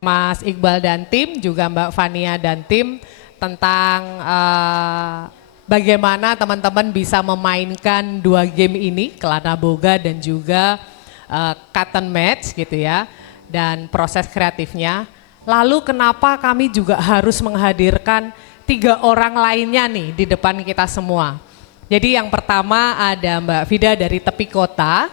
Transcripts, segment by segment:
Mas Iqbal dan tim, juga Mbak Fania dan tim tentang bagaimana teman-teman bisa memainkan dua game ini, Kelana Boga dan juga Cut and Match gitu ya, dan proses kreatifnya. Lalu kenapa kami juga harus menghadirkan 3 orang lainnya nih di depan kita semua. Jadi yang pertama ada Mbak Vida dari Tepi Kota.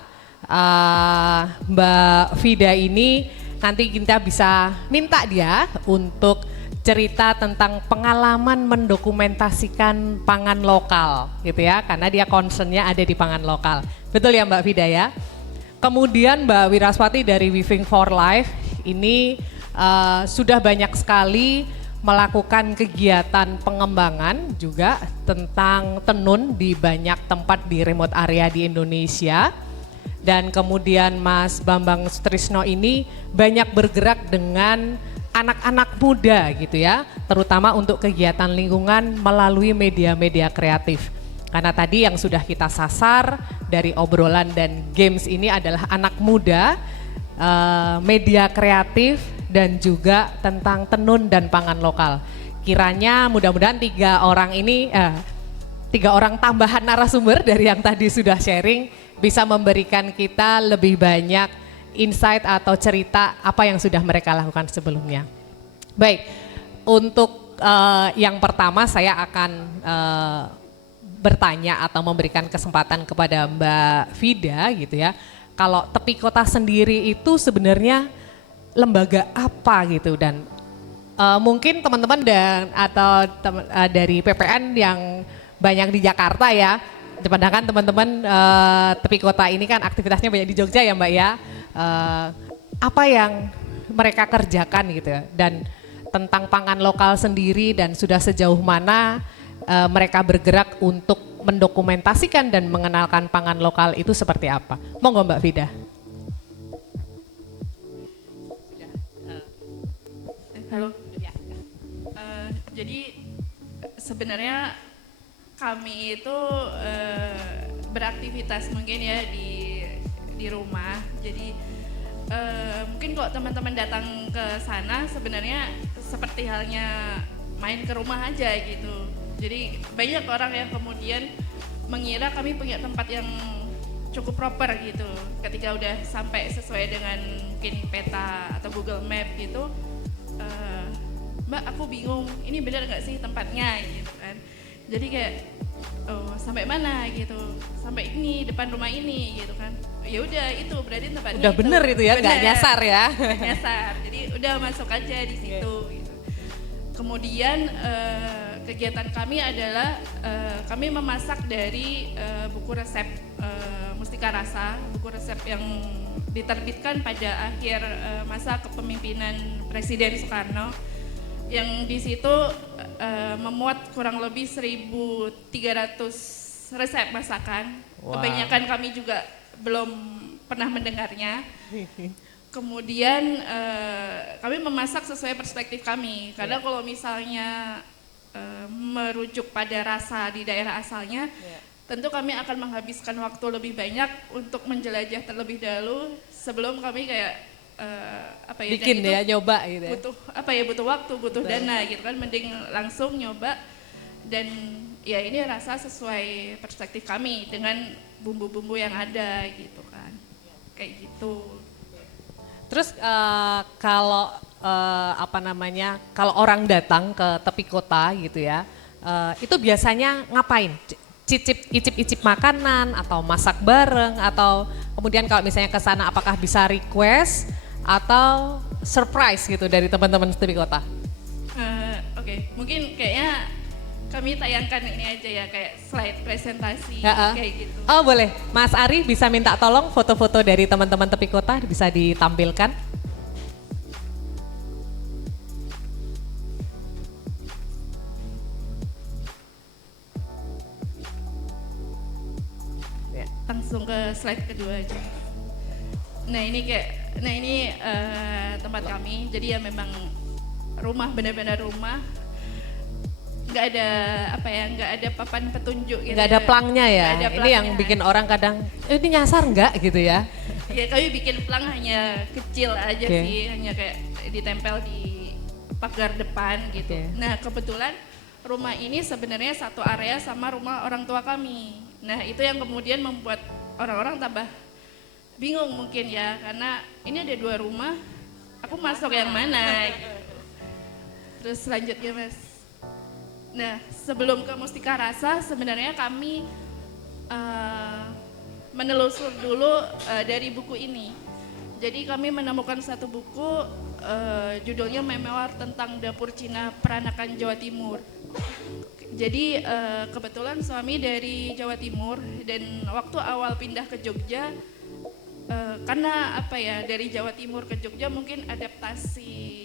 Mbak Vida ini nanti kita bisa minta dia untuk cerita tentang pengalaman mendokumentasikan pangan lokal gitu ya, karena dia concernnya ada di pangan lokal. Betul ya Mbak Vida ya? Kemudian Mbak Wiraswati dari Weaving for Life ini sudah banyak sekali melakukan kegiatan pengembangan juga tentang tenun di banyak tempat di remote area di Indonesia. Dan kemudian Mas Bambang Sutrisno ini banyak bergerak dengan anak-anak muda gitu ya, terutama untuk kegiatan lingkungan melalui media-media kreatif. Karena tadi yang sudah kita sasar dari obrolan dan games ini adalah anak muda, media kreatif, dan juga tentang tenun dan pangan lokal. Kiranya mudah-mudahan 3 orang ini, 3 orang tambahan narasumber dari yang tadi sudah sharing, bisa memberikan kita lebih banyak insight atau cerita apa yang sudah mereka lakukan sebelumnya. Baik, untuk yang pertama saya akan bertanya atau memberikan kesempatan kepada Mbak Vida gitu ya. Kalau Tepi Kota sendiri itu sebenarnya lembaga apa gitu, dan mungkin teman-teman dan atau dari PPN yang banyak di Jakarta ya, padahal teman-teman Tepi Kota ini kan aktivitasnya banyak di Jogja ya Mbak ya, apa yang mereka kerjakan gitu ya, dan tentang pangan lokal sendiri dan sudah sejauh mana mereka bergerak untuk mendokumentasikan dan mengenalkan pangan lokal itu seperti apa. Monggo Mbak Vida. Halo. Jadi sebenarnya kami itu beraktivitas mungkin ya di rumah. Jadi mungkin kalau teman-teman datang ke sana sebenarnya seperti halnya main ke rumah aja gitu. Jadi banyak orang yang kemudian mengira kami punya tempat yang cukup proper gitu. Ketika udah sampai sesuai dengan mungkin peta atau Google Map gitu, Mbak aku bingung ini benar nggak sih tempatnya gitu kan. Jadi kayak oh sampai mana gitu, sampai ini depan rumah ini gitu kan. Ya udah itu berarti tempatnya Udah itu. bener itu ya, nggak nyasar ya. Nggak nyasar, jadi udah masuk aja di situ gitu. Kemudian kegiatan kami adalah kami memasak dari buku resep Mustika Rasa, buku resep yang diterbitkan pada akhir masa kepemimpinan Presiden Soekarno, yang di situ memuat kurang lebih 1.300 resep masakan. Wow. Kebanyakan kami juga belum pernah mendengarnya. Kemudian kami memasak sesuai perspektif kami, karena kalau misalnya merujuk pada rasa di daerah asalnya, tentu kami akan menghabiskan waktu lebih banyak untuk menjelajah terlebih dahulu sebelum kami kayak apa ya, bikin ya, nyoba gitu ya. Butuh waktu, butuh dana gitu kan, mending langsung nyoba. Dan ya ini rasa sesuai perspektif kami dengan bumbu-bumbu yang ada gitu kan, kayak gitu. Terus kalau kalau orang datang ke Tepi Kota gitu ya, itu biasanya ngapain? Icip-icip makanan atau masak bareng, atau kemudian kalau misalnya ke sana apakah bisa request atau surprise gitu dari teman-teman Tepi Kota? Oke, mungkin kayaknya kami tayangkan ini aja ya, kayak slide presentasi kayak gitu. Oh boleh, Mas Ari bisa minta tolong foto-foto dari teman-teman Tepi Kota bisa ditampilkan. Langsung ke slide kedua aja. Nah ini tempat kami. Jadi ya memang rumah, benar-benar rumah. Nggak ada papan petunjuk gitu. Nggak ada plangnya ya. Ada ini yang bikin orang kadang ini nyasar nggak gitu ya. Ya kami bikin plang hanya kecil aja Oke. sih, hanya kayak ditempel di pagar depan gitu. Oke. Nah kebetulan rumah ini sebenarnya satu area sama rumah orang tua kami. Nah itu yang kemudian membuat orang-orang tambah bingung mungkin ya, karena ini ada 2 rumah, aku masuk yang mana? Terus selanjutnya Mas. Nah sebelum ke Mustika Rasa sebenarnya kami menelusur dulu dari buku ini. Jadi kami menemukan satu buku judulnya Memoir tentang Dapur Cina Peranakan Jawa Timur. Jadi kebetulan suami dari Jawa Timur dan waktu awal pindah ke Jogja, karena apa ya, dari Jawa Timur ke Jogja mungkin adaptasi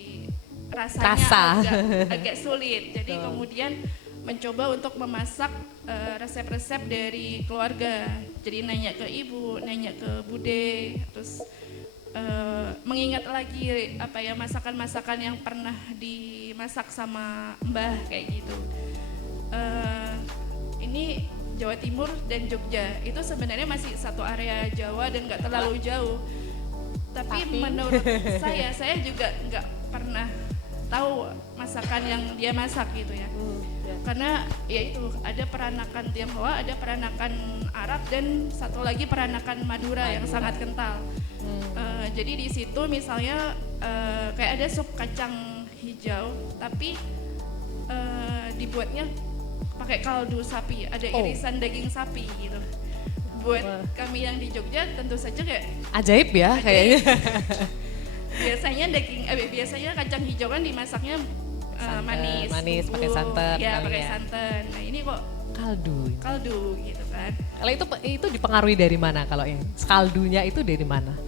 rasanya agak sulit. Jadi kemudian mencoba untuk memasak resep-resep dari keluarga. Jadi nanya ke ibu, nanya ke bude, terus mengingat lagi apa ya, masakan-masakan yang pernah dimasak sama mbah kayak gitu. Ini Jawa Timur dan Jogja itu sebenarnya masih satu area Jawa dan nggak terlalu jauh. Tapi menurut saya juga nggak pernah tahu masakan yang dia masak gitu ya. Karena ya itu ada peranakan Tionghoa, ada peranakan Arab dan satu lagi peranakan Madura yang sangat kental. Jadi di situ misalnya kayak ada sup kacang hijau, tapi dibuatnya pakai kaldu sapi, ada irisan daging sapi gitu. Buat kami yang di Jogja tentu saja kayak Ajaib ya kayaknya. biasanya kacang hijau kan dimasaknya manis, manis, bubuk, pakai santan ya kali pakai ya. santan. Nah ini kok kaldu gitu kan. Kalau itu dipengaruhi dari mana kalau yang kaldunya itu dari mana?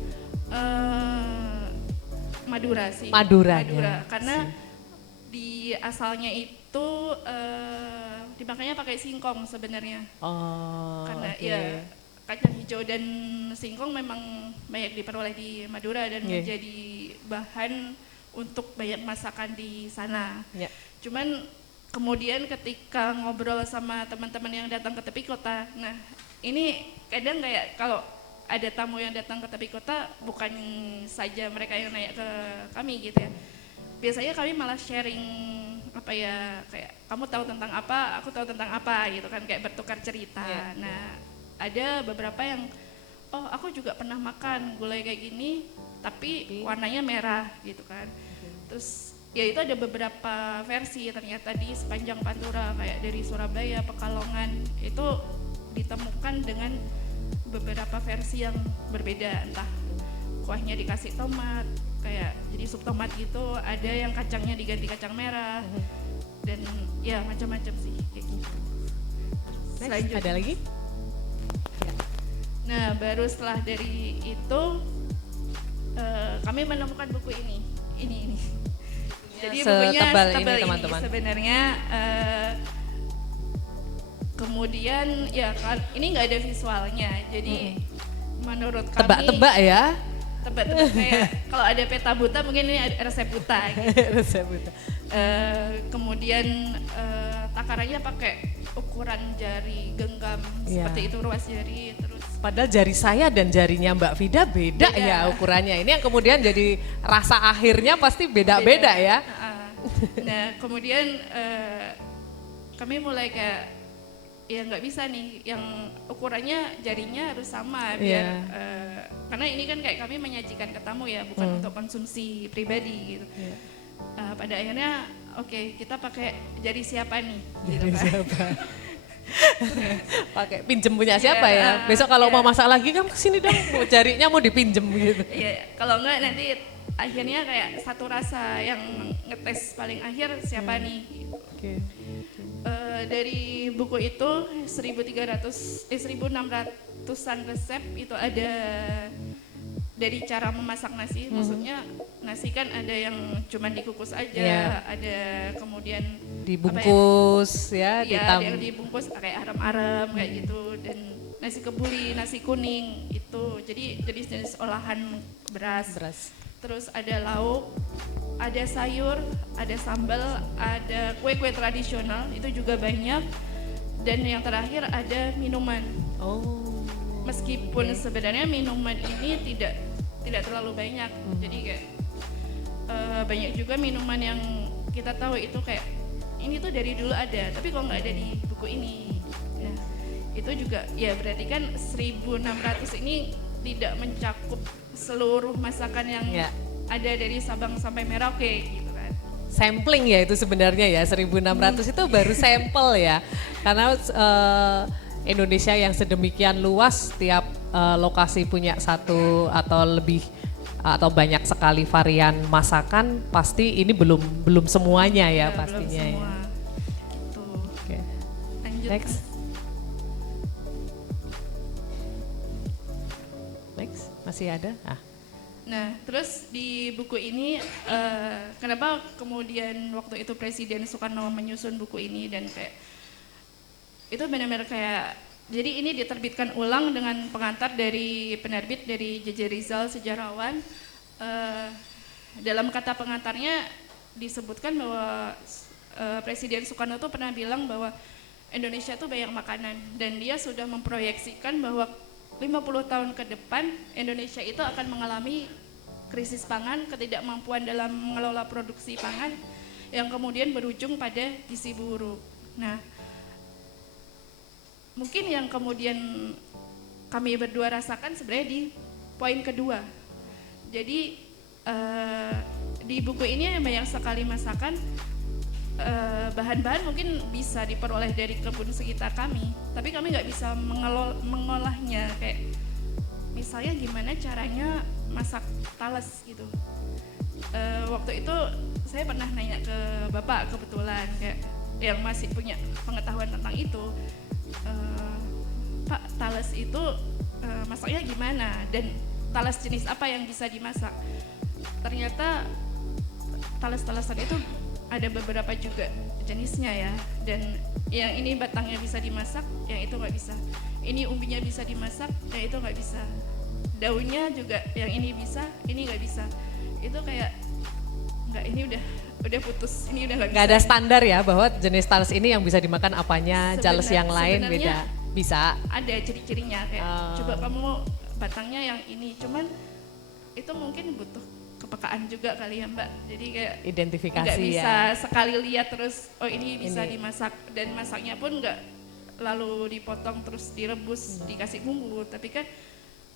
Madura sih. Madura. Karena di asalnya itu dimakanya pakai singkong sebenarnya. Oh. Karena Okay. ya kacang hijau dan singkong memang banyak diperoleh di Madura dan menjadi bahan untuk banyak masakan di sana. Yeah. Cuman kemudian ketika ngobrol sama teman-teman yang datang ke tepi kota, nah ini kadang kayak kalau ada tamu yang datang ke tepi kota, bukan saja mereka yang nanya ke kami gitu ya. Biasanya kami malah sharing apa ya, kayak kamu tahu tentang apa, aku tahu tentang apa gitu kan, kayak bertukar cerita. Nah ada beberapa yang, oh aku juga pernah makan gulai kayak gini, tapi warnanya merah gitu kan. Terus ya itu ada beberapa versi ternyata di sepanjang Pantura, kayak dari Surabaya, Pekalongan, itu ditemukan dengan beberapa versi yang berbeda, entah kuahnya dikasih tomat, kayak jadi sup tomat gitu, ada yang kacangnya diganti kacang merah, dan ya macam-macam sih kayak gitu. Next, ada lagi? Nah baru setelah dari itu kami menemukan buku ini. Jadi bukunya setebal setebal ini teman-teman. Sebenarnya kemudian ya ini nggak ada visualnya, jadi menurut kami Tebak-tebak ya. Tebak-tebak kayak kalau ada peta buta mungkin ini ada resep buta gitu. Resep buta. Kemudian takarannya pakai ukuran jari genggam seperti itu, ruas jari. Terus Padahal jari saya dan jarinya Mbak Vida beda ya ukurannya. Ini yang kemudian jadi rasa akhirnya pasti beda-beda ya. Nah kemudian kami mulai kayak ya nggak bisa nih yang ukurannya jarinya harus sama biar karena ini kan kayak kami menyajikan ke tamu ya, bukan untuk konsumsi pribadi gitu. Pada akhirnya oke, kita pakai jari siapa nih gitu kan. Siapa? Pakai pinjem punya siapa ya? Besok kalau mau masak lagi kan kesini dong, jarinya mau dipinjem gitu. Iya, kalau enggak nanti akhirnya kayak satu rasa yang ngetes paling akhir siapa nih gitu. Dari buku itu 1600-an resep itu ada dari cara memasak nasi, maksudnya nasi kan ada yang cuman dikukus aja, ada kemudian dibungkus ada yang dibungkus kayak arem-arem kayak gitu, dan nasi kebuli, nasi kuning itu jadi jenis-jenis olahan beras. Terus ada lauk, ada sayur, ada sambal, ada kue-kue tradisional itu juga banyak, dan yang terakhir ada minuman. meskipun sebenarnya minuman ini tidak terlalu banyak. Jadi kayak banyak juga minuman yang kita tahu itu kayak ini tuh dari dulu ada, tapi kok nggak ada di buku ini. Nah, itu juga ya berarti kan 1.600 ini tidak mencakup seluruh masakan yang ada dari Sabang sampai Merauke gitu kan. Sampling ya itu sebenarnya ya 1.600 itu baru sampel ya. Karena Indonesia yang sedemikian luas, tiap lokasi punya satu atau lebih atau banyak sekali varian masakan, pasti ini belum semuanya ya pastinya. Belum semua. Ya. Gitu. Oke. Lanjut. Next, masih ada? Nah, terus di buku ini, kenapa kemudian waktu itu Presiden Soekarno menyusun buku ini dan kayak itu benar-benar kayak, jadi ini diterbitkan ulang dengan pengantar dari penerbit dari J.J. Rizal sejarawan. Dalam kata pengantarnya disebutkan bahwa Presiden Soekarno tuh pernah bilang bahwa Indonesia tuh banyak makanan dan dia sudah memproyeksikan bahwa 50 tahun ke depan Indonesia itu akan mengalami krisis pangan, ketidakmampuan dalam mengelola produksi pangan yang kemudian berujung pada gizi buruk. Nah, mungkin yang kemudian kami berdua rasakan sebenarnya di poin kedua. Jadi di buku ini banyak sekali masakan, bahan-bahan mungkin bisa diperoleh dari kebun sekitar kami, tapi kami nggak bisa mengolahnya. Kayak misalnya gimana caranya masak talas gitu. Waktu itu saya pernah nanya ke Bapak kebetulan kayak yang masih punya pengetahuan tentang itu, Pak, talas itu masaknya gimana dan talas jenis apa yang bisa dimasak. Ternyata talas-talasan itu ada beberapa juga jenisnya ya, dan yang ini batangnya bisa dimasak, yang itu nggak bisa. Ini umbinya bisa dimasak, yang itu nggak bisa. Daunnya juga yang ini bisa, ini nggak bisa. Itu kayak nggak, ini udah putus, ini udah nggak bisa. Nggak ada standar ya bahwa jenis talas ini yang bisa dimakan apanya, talas yang lain beda. Bisa. Ada ciri-cirinya kayak coba kamu batangnya yang ini, cuman itu mungkin butuh kepekaan juga kali ya Mbak. Jadi kayak identifikasi nggak bisa ya. sekali lihat terus oh ini bisa dimasak, dan masaknya pun nggak lalu dipotong terus direbus dikasih bumbu, tapi kan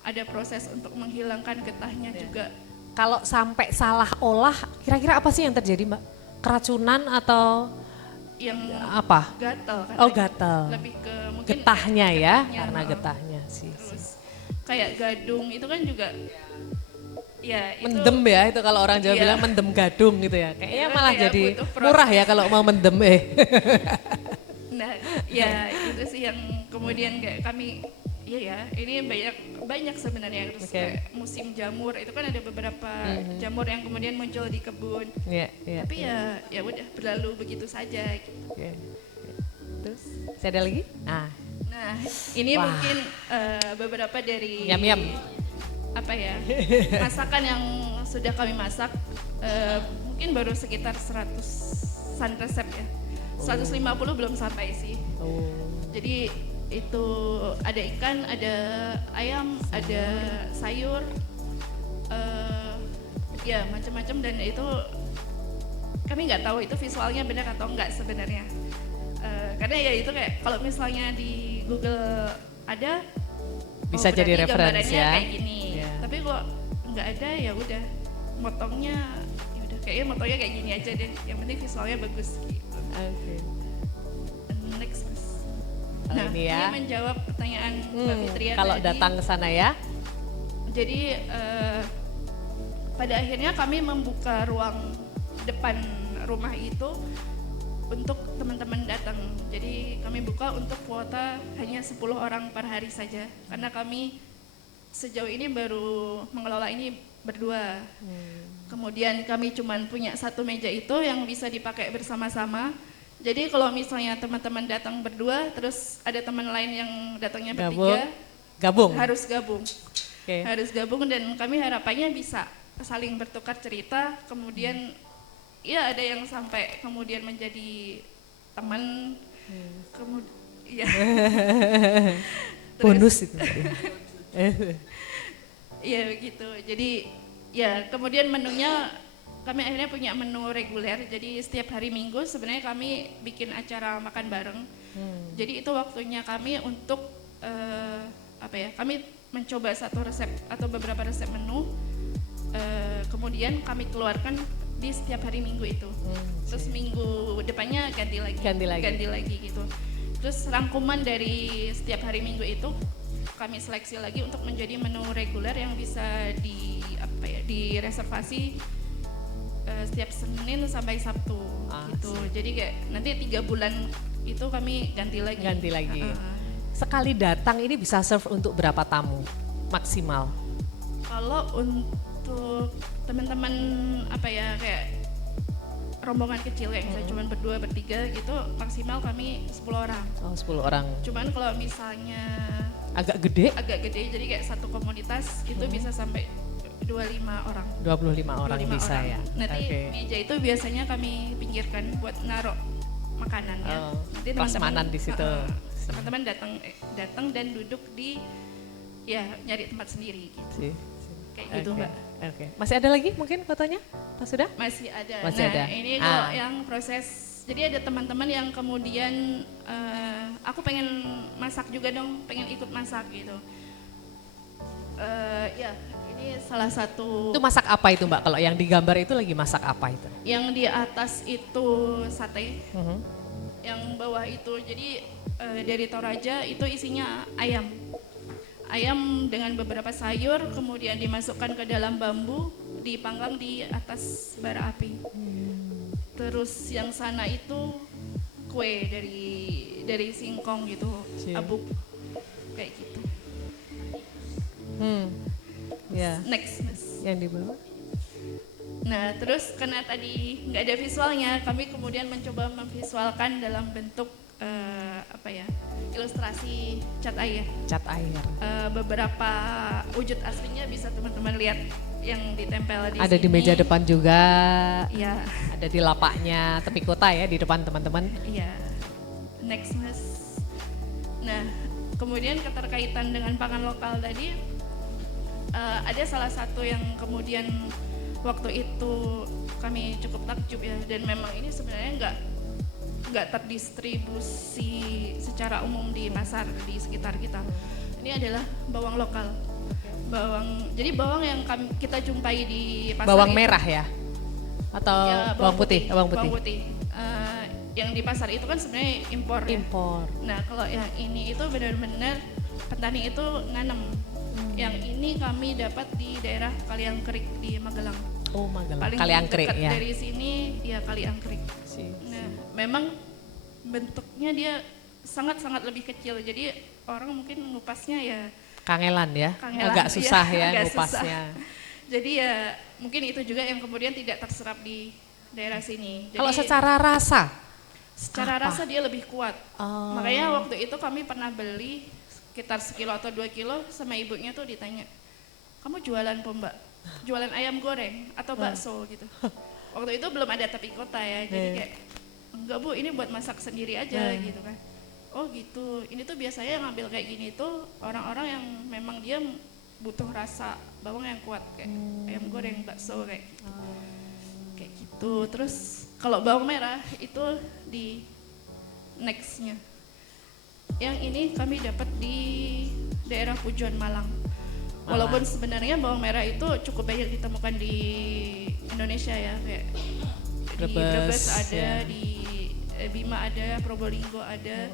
ada proses untuk menghilangkan getahnya juga. Kalau sampai salah olah, kira-kira apa sih yang terjadi Mbak? Keracunan atau yang apa? Gatal kan? Oh gatal. Lebih ke mungkin getahnya ya, karena getahnya sih. Terus kayak gadung itu kan juga ya itu mendem ya, itu kalau orang Jawa bilang mendem gadung gitu ya. Kayaknya malah ya, jadi murah ya kalau mau mendem Nah, ya itu sih yang kemudian kayak kami ya ini banyak sebenarnya. Terus kayak musim jamur itu kan ada beberapa jamur yang kemudian muncul di kebun. Tapi ya udah berlalu begitu saja gitu. Terus ada lagi? Nah, ini mungkin beberapa dari Yam-yam. apa ya, masakan yang sudah kami masak, mungkin baru sekitar 100-an resep ya. 150 belum sampai sih. Jadi itu ada ikan, ada ayam, ada sayur, ya macam-macam, dan itu kami nggak tahu itu visualnya benar atau enggak sebenarnya. Karena ya itu kayak kalau misalnya di Google ada bisa jadi referensi ya. Kayak gini. Tapi kok nggak ada, ya udah motongnya ya udah kayaknya motongnya kayak gini aja deh. Yang penting visualnya bagus gitu. Next Mas. Nah, ini ya. Ini menjawab pertanyaan Mbak Fitria kalau tadi. datang ke sana ya. Jadi pada akhirnya kami membuka ruang depan rumah itu untuk teman-teman datang. Jadi kami buka untuk kuota hanya 10 orang per hari saja, karena kami sejauh ini baru mengelola ini berdua. Kemudian kami cuma punya satu meja itu yang bisa dipakai bersama-sama. Jadi kalau misalnya teman-teman datang berdua, terus ada teman lain yang datangnya bertiga, gabung. Harus gabung. Harus gabung, dan kami harapannya bisa saling bertukar cerita, kemudian ya ada yang sampai kemudian menjadi teman, kemudian ya. Bonus itu. Iya begitu. Jadi ya kemudian menunya kami akhirnya punya menu reguler. Jadi setiap hari Minggu sebenarnya kami bikin acara makan bareng. Jadi itu waktunya kami untuk kami mencoba satu resep atau beberapa resep menu. Kemudian kami keluarkan di setiap hari Minggu itu. Terus minggu depannya ganti lagi gitu. Terus rangkuman dari setiap hari Minggu itu kami seleksi lagi untuk menjadi menu reguler yang bisa direservasi setiap Senin sampai Sabtu gitu. Jadi kayak nanti 3 bulan itu kami ganti lagi. Sekali datang ini bisa serve untuk berapa tamu maksimal? Kalau untuk teman-teman kayak rombongan kecil kayak misalnya cuma berdua bertiga gitu maksimal kami 10 orang. Oh 10 orang. Cuman kalau misalnya agak gede jadi kayak satu komunitas itu bisa sampai 25 orang. 25 orang bisa orang. Ya. Nanti meja itu biasanya kami pinggirkan buat naruh makanan ya. Nanti teman-teman di situ. Teman-teman datang dan duduk di nyari tempat sendiri gitu. Kayak gitu Mbak. Masih ada lagi mungkin fotonya? Pas sudah? Masih ada. Masih ada. Ini kalau yang proses, jadi ada teman-teman yang kemudian aku pengen masak juga dong, pengen ikut masak gitu. Ini salah satu. Itu masak apa itu Mbak? Kalau yang digambar itu lagi masak apa itu? Yang di atas itu sate, yang bawah itu jadi dari Toraja itu isinya ayam. Ayam dengan beberapa sayur kemudian dimasukkan ke dalam bambu, dipanggang di atas bara api. Terus yang sana itu kue dari singkong gitu, abuk kayak gitu. Next. Yang di bawah. Nah terus karena tadi nggak ada visualnya, kami kemudian mencoba memvisualkan dalam bentuk ilustrasi cat air. Beberapa wujud aslinya bisa teman-teman lihat yang ditempel di ada sini. Di meja depan juga. Iya. Ada di lapaknya tepi kota ya di depan teman-teman. Iya. Next. Nah kemudian keterkaitan dengan pangan lokal tadi ada salah satu yang kemudian waktu itu kami cukup takjub ya, dan memang ini sebenarnya nggak terdistribusi secara umum di pasar di sekitar kita. Ini adalah bawang lokal. Jadi bawang yang kita jumpai di pasar bawang itu, merah ya? Atau ya, bawang putih? Bawang putih. Yang di pasar itu kan sebenarnya impor. Nah kalau yang ini itu benar-benar petani itu nanam. Yang ini kami dapat di daerah Kaliangkrik di Magelang. Oh Magelang. Paling Kaliangkrik ya. Dari sini ya Kaliangkrik. Nah memang bentuknya dia sangat-sangat lebih kecil, jadi orang mungkin ngupasnya ya kangelan ya, agak susah ya ngupasnya. Jadi ya mungkin itu juga yang kemudian tidak terserap di daerah sini. Kalau secara rasa? Secara rasa dia lebih kuat. Makanya waktu itu kami pernah beli sekitar 1 kilo atau 2 kilo sama ibunya tuh ditanya, kamu jualan apa Mbak? Jualan ayam goreng atau bakso gitu. Waktu itu belum ada tepi kota ya, jadi kayak enggak Bu, ini buat masak sendiri aja gitu kan. Oh gitu, ini tuh biasanya yang ngambil kayak gini tuh orang-orang yang memang dia butuh rasa bawang yang kuat kayak ayam goreng, bakso kayak gitu. Kayak gitu. Terus kalau bawang merah itu di nextnya. Yang ini kami dapat di daerah Pujon Malang. Walaupun sebenarnya bawang merah itu cukup banyak ditemukan di Indonesia ya, kayak di Brebes ada, di Bima ada, Probolinggo ada,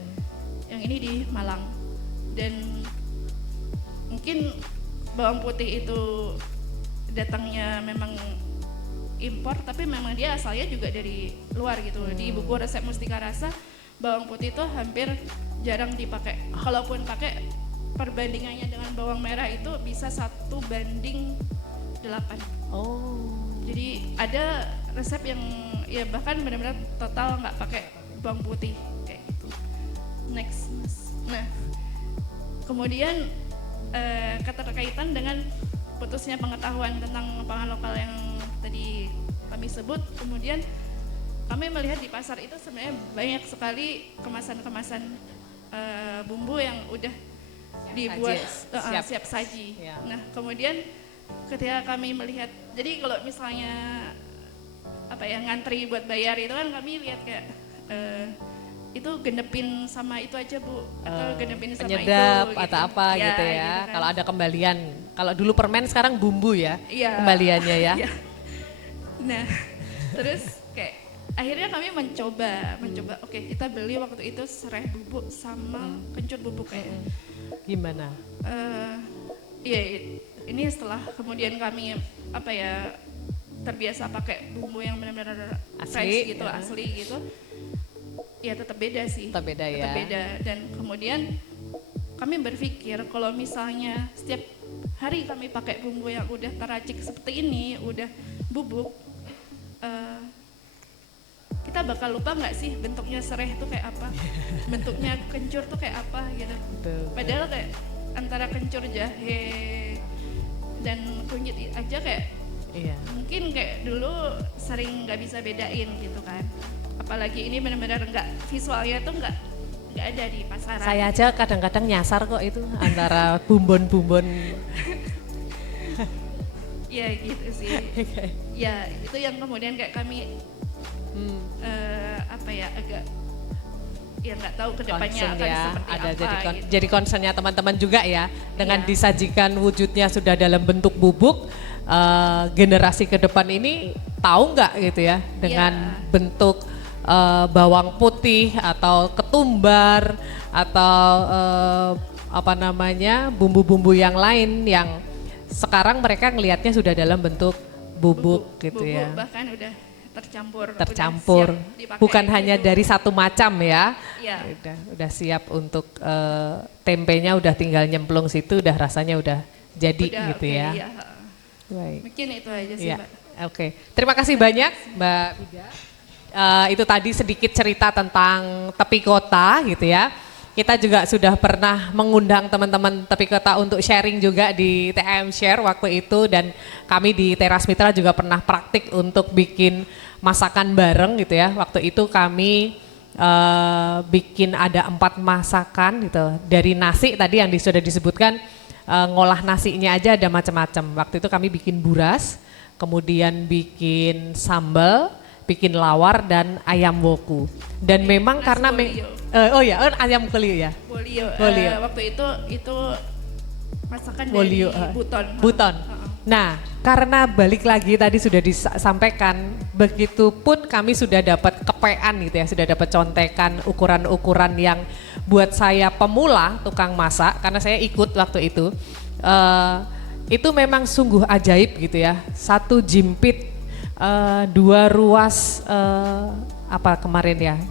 yang ini di Malang. Dan mungkin bawang putih itu datangnya memang impor, tapi memang dia asalnya juga dari luar gitu. Di buku resep Mustika Rasa, bawang putih itu hampir jarang dipakai. Kalaupun pakai, perbandingannya dengan bawang merah itu bisa 1:8. Jadi ada resep yang ya bahkan benar-benar total nggak pakai bawang putih kayak gitu. Next. Nah, kemudian keterkaitan dengan putusnya pengetahuan tentang pangan lokal yang tadi kami sebut, kemudian kami melihat di pasar itu sebenarnya banyak sekali kemasan-kemasan bumbu yang udah dibuat Saji, siap saji. Ya. Nah kemudian ketika kami melihat, jadi kalau misalnya ngantri buat bayar itu kan kami lihat kayak itu genepin sama itu aja Bu, atau genepin sama penyedap itu atau apa gitu ya. gitu kan. Kalau ada kembalian, kalau dulu permen sekarang bumbu ya, Iya. kembaliannya ya. Iya. Nah, terus kayak akhirnya kami mencoba, oke kita beli waktu itu serai bubuk sama kencur bubuk kayak. Gimana? Iya, ini setelah kemudian kami terbiasa pakai bumbu yang benar-benar fresh gitu, asli gitu. Ya tetap beda sih. Tetap beda ya. Tetap beda. Dan kemudian kami berpikir kalau misalnya setiap hari kami pakai bumbu yang udah teracik seperti ini, udah bubuk, kita bakal lupa nggak sih bentuknya serai itu kayak apa, bentuknya kencur tuh kayak apa gitu. Betul. Padahal kayak antara kencur jahe dan kunyit aja kayak mungkin kayak dulu sering nggak bisa bedain gitu kan. Apalagi ini benar-benar visualnya tuh nggak ada di pasaran. Saya aja kadang-kadang nyasar kok itu antara bumbon-bumbon. Ya gitu sih. Ya itu yang kemudian kayak kami agak nggak tahu kedepannya akan seperti ada apa. Jadi concernnya teman-teman juga ya dengan Iya. disajikan wujudnya sudah dalam bentuk bubuk. Generasi ke depan ini tahu nggak gitu ya dengan bentuk bawang putih atau ketumbar atau bumbu-bumbu yang lain yang sekarang mereka ngelihatnya sudah dalam bentuk bubuk gitu ya. Bahkan udah tercampur udah siap bukan dipakai hanya gitu. dari satu macam ya. Iya. Udah siap untuk tempenya udah tinggal nyemplung situ udah rasanya udah jadi Udah, gitu oke, ya. Iya. Baik. Mungkin itu aja sih Ya, Mbak. oke. Terima kasih banyak Mbak Vida. Itu tadi sedikit cerita tentang tepi kota gitu ya. Kita juga sudah pernah mengundang teman-teman tepi kota untuk sharing juga di TM Share waktu itu dan kami di Teras Mitra juga pernah praktik untuk bikin masakan bareng gitu ya. Waktu itu kami bikin ada 4 masakan gitu. Dari nasi tadi yang sudah disebutkan ngolah nasinya aja ada macam-macam. Waktu itu kami bikin buras, kemudian bikin sambal, bikin lawar dan ayam woku. Dan memang Nasi karena bolio. Ayam bolio ya. Bolio. Bolio. Waktu itu masakan Bolio, dari buton. Buton. Nah, karena balik lagi tadi sudah disampaikan, begitupun kami sudah dapat kepean gitu ya, sudah dapat contekan ukuran-ukuran yang buat saya pemula tukang masak, karena saya ikut waktu itu memang sungguh ajaib gitu ya. 1 jimpit, 2 ruas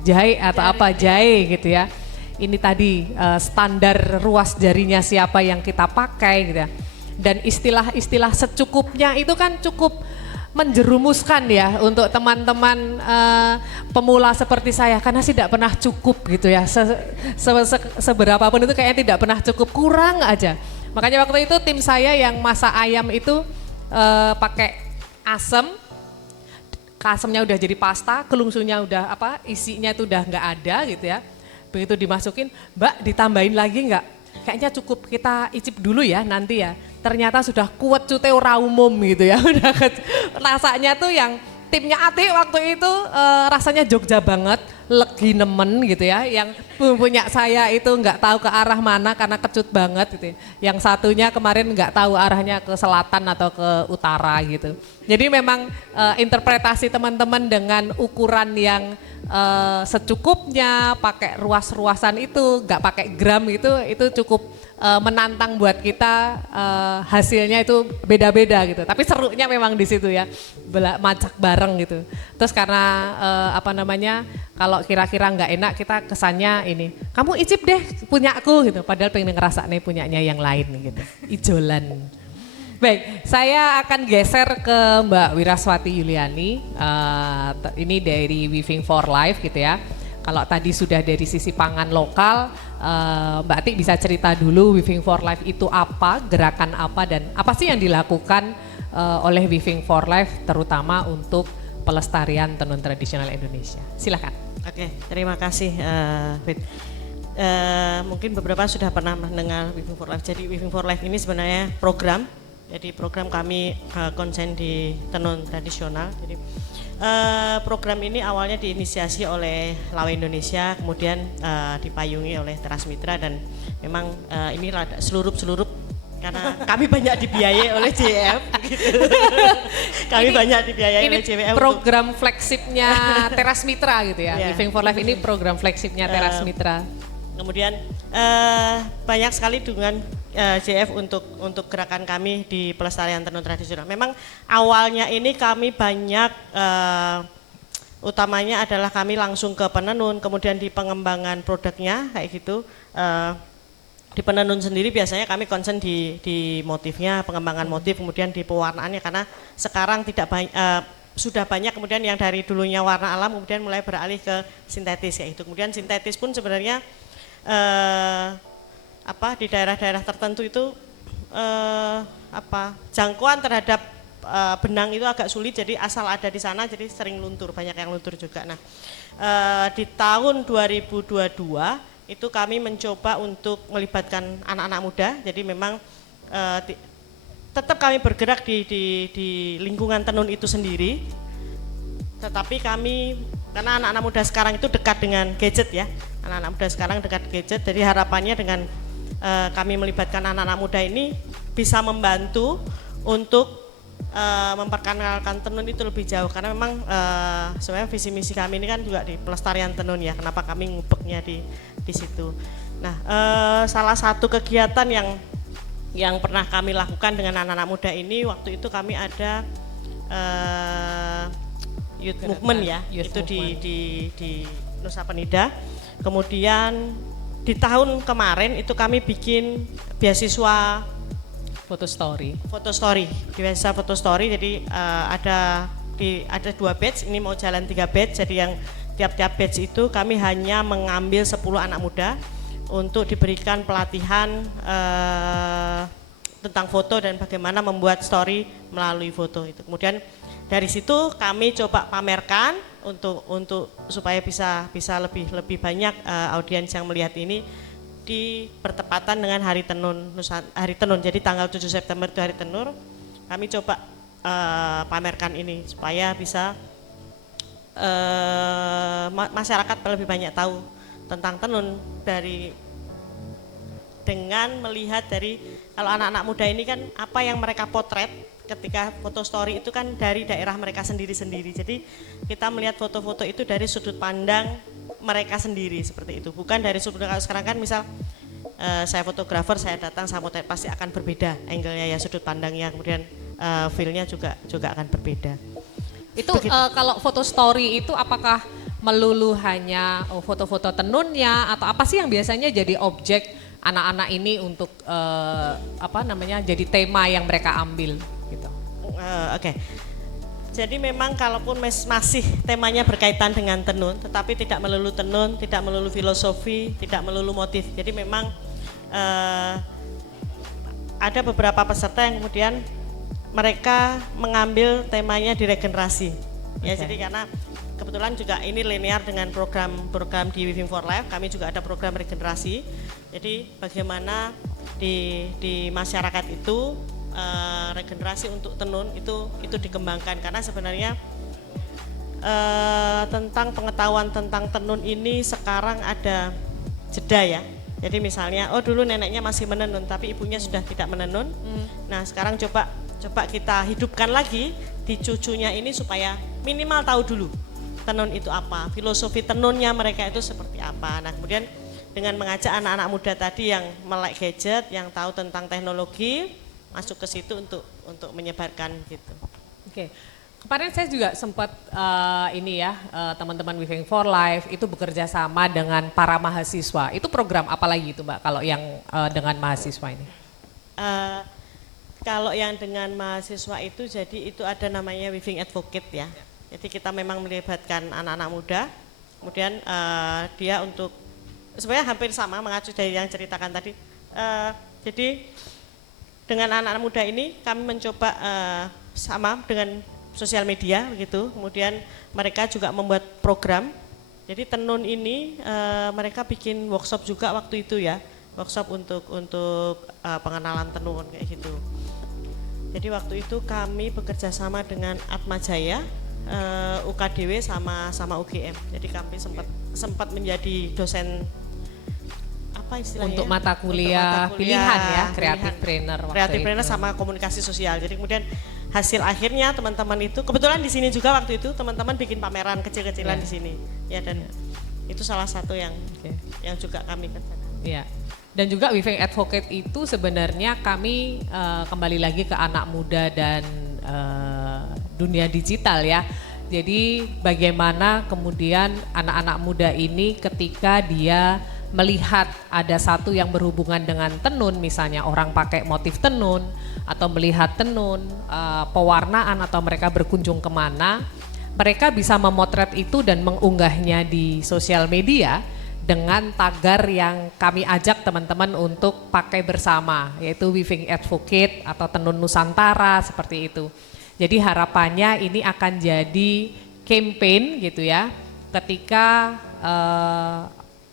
jahe atau jahe gitu ya. Ini tadi standar ruas jarinya siapa yang kita pakai gitu ya. Dan istilah-istilah secukupnya itu kan cukup menjerumuskan ya untuk teman-teman pemula seperti saya karena tidak pernah cukup gitu ya. Seberapapun itu kayaknya tidak pernah cukup, kurang aja. Makanya waktu itu tim saya yang masak ayam itu pakai asam. Asamnya udah jadi pasta, kelungsunya udah isinya itu udah nggak ada gitu ya. Begitu dimasukin, Mbak ditambahin lagi nggak? Kayaknya cukup kita icip dulu ya nanti ya. Ternyata sudah kuat cute ora umum gitu ya. Udah rasanya tuh yang timnya Ati waktu itu rasanya Jogja banget, legi nemen gitu ya. Yang punya saya itu nggak tahu ke arah mana karena kecut banget gitu ya. Yang satunya kemarin nggak tahu arahnya ke selatan atau ke utara gitu. Jadi memang interpretasi teman-teman dengan ukuran yang secukupnya, pakai ruas-ruasan itu, nggak pakai gram itu cukup menantang buat kita, hasilnya itu beda-beda gitu. Tapi serunya memang di situ ya, macak bareng gitu. Terus karena kalau kira-kira nggak enak kita kesannya ini, kamu icip deh punyaku gitu. Padahal pengen ngerasa nih punyanya yang lain gitu, ijolan. Baik, saya akan geser ke Mbak Wiraswati Yuliani, ini dari Weaving for Life gitu ya. Kalau tadi sudah dari sisi pangan lokal, Mbak Ati bisa cerita dulu Weaving for Life itu apa, gerakan apa dan apa sih yang dilakukan oleh Weaving for Life terutama untuk pelestarian tenun tradisional Indonesia. Silakan. Oke, terima kasih Fit. Mungkin beberapa sudah pernah mendengar Weaving for Life. Jadi Weaving for Life ini sebenarnya program. Jadi program kami konsen di tenun tradisional. Jadi program ini awalnya diinisiasi oleh Lawe Indonesia, kemudian dipayungi oleh Teras Mitra, dan memang ini seluruh karena kami banyak dibiayai oleh JF. Gitu. Kami banyak dibiayai oleh JF. Program flagshipnya Teras Mitra gitu ya. Weaving for Life ini program flagshipnya Teras Mitra. Kemudian banyak sekali dukungan JF untuk gerakan kami di pelestarian tenun tradisional. Memang awalnya ini kami banyak utamanya adalah kami langsung ke penenun, kemudian di pengembangan produknya kayak gitu. Di penenun sendiri biasanya kami concern di motifnya, pengembangan motif, kemudian di pewarnaannya, karena sekarang sudah banyak kemudian yang dari dulunya warna alam kemudian mulai beralih ke sintetis kayak gitu. Kemudian sintetis pun sebenarnya di daerah-daerah tertentu itu jangkauan terhadap benang itu agak sulit, jadi asal ada di sana jadi sering luntur, banyak yang luntur juga. Nah, di tahun 2022 itu kami mencoba untuk melibatkan anak-anak muda, jadi memang tetap kami bergerak di lingkungan tenun itu sendiri, tetapi kami, karena anak-anak muda sekarang itu dekat dengan gadget ya, anak-anak muda sekarang dekat gadget, jadi harapannya dengan kami melibatkan anak-anak muda ini bisa membantu untuk memperkenalkan tenun itu lebih jauh, karena memang sebenarnya visi misi kami ini kan juga di pelestarian tenun ya, kenapa kami ngubeknya di situ. Nah, salah satu kegiatan yang pernah kami lakukan dengan anak-anak muda ini, waktu itu kami ada youth movement ya, itu di Nusa Penida. Kemudian di tahun kemarin itu kami bikin beasiswa Foto story, biasa foto story. Jadi ada 2 batch, ini mau jalan 3 batch. Jadi yang tiap-tiap batch itu kami hanya mengambil 10 anak muda untuk diberikan pelatihan tentang foto dan bagaimana membuat story melalui foto itu. Kemudian dari situ kami coba pamerkan untuk supaya bisa lebih banyak audiens yang melihat ini. Di bertepatan dengan Hari Tenun jadi tanggal 7 September itu Hari Tenun, kami coba pamerkan ini supaya bisa masyarakat lebih banyak tahu tentang tenun dengan melihat dari, kalau anak-anak muda ini kan apa yang mereka potret ketika foto story itu kan dari daerah mereka sendiri-sendiri, jadi kita melihat foto-foto itu dari sudut pandang mereka sendiri seperti itu, bukan dari sudut. Sekarang kan misal saya fotografer, saya datang sama potret pasti akan berbeda angle-nya ya, sudut pandangnya, kemudian feel-nya juga akan berbeda. Itu kalau foto story itu apakah melulu hanya foto-foto tenunnya, atau apa sih yang biasanya jadi objek anak-anak ini untuk jadi tema yang mereka ambil gitu? Oke. Jadi memang kalaupun masih temanya berkaitan dengan tenun, tetapi tidak melulu tenun, tidak melulu filosofi, tidak melulu motif. Jadi memang ada beberapa peserta yang kemudian mereka mengambil temanya di regenerasi. Ya, jadi karena kebetulan juga ini linear dengan program di Weaving for Life, kami juga ada program regenerasi. Jadi bagaimana di masyarakat itu regenerasi untuk tenun itu dikembangkan, karena sebenarnya tentang pengetahuan tentang tenun ini sekarang ada jeda ya. Jadi misalnya dulu neneknya masih menenun tapi ibunya sudah tidak menenun. Nah, sekarang coba kita hidupkan lagi di cucunya ini supaya minimal tahu dulu tenun itu apa, filosofi tenunnya mereka itu seperti apa. Nah, kemudian dengan mengajak anak-anak muda tadi yang melek gadget, yang tahu tentang teknologi, masuk ke situ untuk menyebarkan gitu. Oke. Kemarin saya juga sempat teman-teman Weaving for Life itu bekerja sama dengan para mahasiswa. Itu program apa lagi itu Mbak kalau yang dengan mahasiswa ini? Kalau yang dengan mahasiswa itu jadi itu ada namanya Weaving Advocate ya. Jadi kita memang melibatkan anak-anak muda, kemudian dia untuk sebenarnya hampir sama mengacu dari yang ceritakan tadi. Jadi dengan anak-anak muda ini kami mencoba sama dengan sosial media begitu, kemudian mereka juga membuat program Jadi tenun ini mereka bikin workshop juga waktu itu ya, workshop untuk pengenalan tenun kayak gitu. Jadi waktu itu kami bekerja sama dengan Atmajaya, UKDW sama UGM. Jadi kami sempat menjadi dosen apa istilahnya? Untuk mata kuliah pilihan ya, creative trainer waktu Creative itu. trainer sama komunikasi sosial. Jadi kemudian hasil akhirnya teman-teman itu kebetulan di sini juga waktu itu teman-teman bikin pameran kecil-kecilan di sini. Ya dan itu salah satu yang juga kami kerjakan. Iya. Dan juga Weaving Advocate itu sebenarnya kami kembali lagi ke anak muda dan dunia digital ya. Jadi bagaimana kemudian anak-anak muda ini ketika dia melihat ada satu yang berhubungan dengan tenun, misalnya orang pakai motif tenun atau melihat tenun, pewarnaan atau mereka berkunjung kemana, mereka bisa memotret itu dan mengunggahnya di sosial media dengan tagar yang kami ajak teman-teman untuk pakai bersama, yaitu Weaving Advocate atau Tenun Nusantara seperti itu. Jadi harapannya ini akan jadi campaign gitu ya, ketika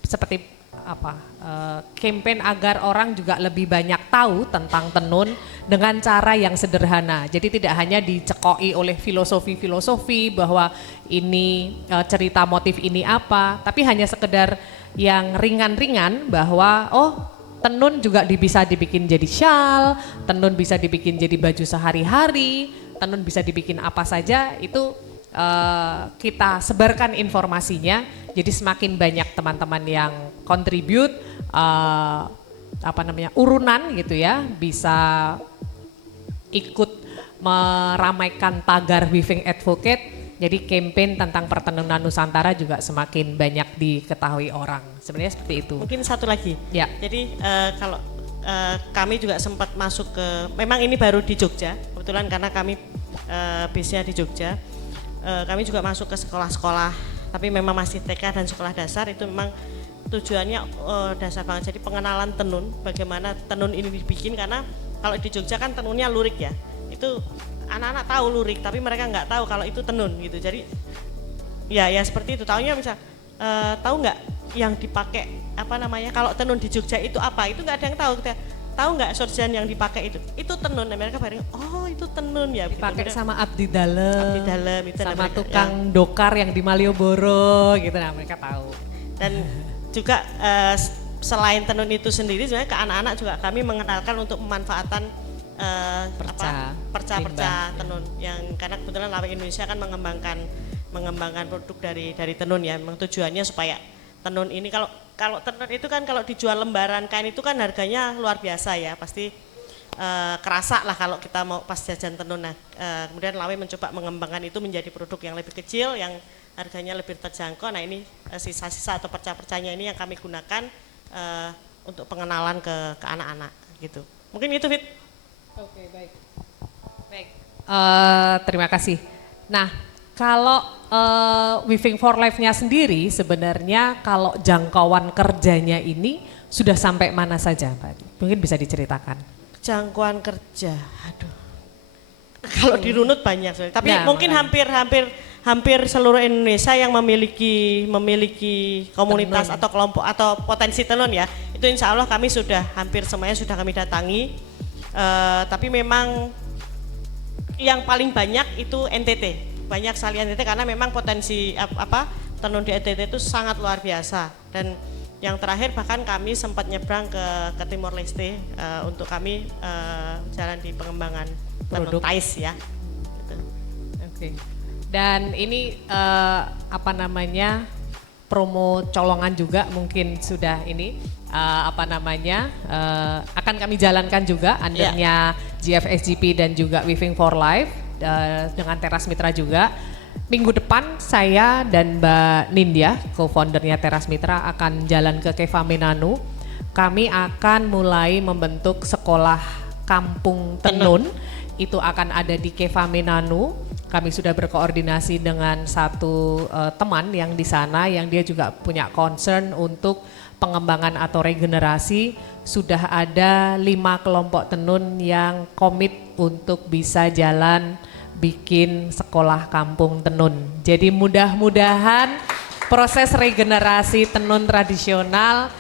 seperti campaign agar orang juga lebih banyak tahu tentang tenun dengan cara yang sederhana. Jadi tidak hanya dicekoi oleh filosofi-filosofi bahwa ini cerita motif ini apa, tapi hanya sekedar yang ringan-ringan bahwa tenun juga bisa dibikin jadi shawl, tenun bisa dibikin jadi baju sehari-hari, tenun bisa dibikin apa saja, itu kita sebarkan informasinya. Jadi semakin banyak teman-teman yang contribute urunan gitu ya, bisa ikut meramaikan tagar Weaving Advocate. Jadi campaign tentang pertenunan Nusantara juga semakin banyak diketahui orang. Sebenarnya seperti itu. Mungkin satu lagi. Ya. Jadi kalau kami juga sempat masuk ke, memang ini baru di Jogja, kebetulan karena kami base-nya di Jogja. Kami juga masuk ke sekolah-sekolah, tapi memang masih TK dan sekolah dasar. Itu memang tujuannya dasar banget. Jadi pengenalan tenun, bagaimana tenun ini dibikin, karena kalau di Jogja kan tenunnya lurik ya. Itu anak-anak tahu lurik, tapi mereka nggak tahu kalau itu tenun gitu. Jadi ya seperti itu. Taunya misal tahu nggak yang dipakai kalau tenun di Jogja itu apa? Itu nggak ada yang tahu. Tahu nggak sorjan yang dipakai itu tenun. Dan mereka baru itu tenun ya. Dipakai gitu. sama abdi dalem Itu sama mereka, tukang dokar yang di Malioboro gitu, nah mereka tahu. Dan juga selain tenun itu sendiri, sebenarnya ke anak-anak juga kami mengenalkan untuk pemanfaatan perca tenun yang karena kebetulan Lawe Indonesia kan mengembangkan produk dari tenun ya. Memang tujuannya supaya tenun ini kalau tenun itu kan kalau dijual lembaran kain itu kan harganya luar biasa ya, pasti kerasa lah kalau kita mau pas jajan tenun. Nah, kemudian Lawe mencoba mengembangkan itu menjadi produk yang lebih kecil, yang harganya lebih terjangkau. Nah ini sisa-sisa atau perca-percanya ini yang kami gunakan untuk pengenalan ke anak-anak gitu. Mungkin itu Fit. Oke, baik. Terima kasih. Nah, kalau Weaving for Life-nya sendiri sebenarnya kalau jangkauan kerjanya ini sudah sampai mana saja, Pak? Mungkin bisa diceritakan. Jangkauan kerja, aduh. Kalau dirunut banyak, tapi Nah, mungkin hampir seluruh Indonesia yang memiliki komunitas tenun atau kelompok atau potensi tenun ya. Itu insya Allah kami sudah hampir semuanya sudah kami datangi. Tapi memang yang paling banyak itu NTT, banyak sekali NTT karena memang potensi tenun di NTT itu sangat luar biasa. Dan yang terakhir bahkan kami sempat nyebrang ke Timor Leste untuk kami jalan di pengembangan tenun Thais ya. Gitu. Oke. Dan ini promo colongan juga mungkin sudah ini akan kami jalankan juga undernya GFSGP dan juga Weaving for Life dengan Teras Mitra juga. Minggu depan saya dan Mbak Nindya, co-foundernya Teras Mitra, akan jalan ke Keva Menanu. Kami akan mulai membentuk sekolah kampung tenun. Itu akan ada di Keva Menanu. Kami sudah berkoordinasi dengan satu teman yang di sana yang dia juga punya concern untuk pengembangan atau regenerasi. Sudah ada 5 kelompok tenun yang komit untuk bisa jalan bikin sekolah kampung tenun. Jadi mudah-mudahan proses regenerasi tenun tradisional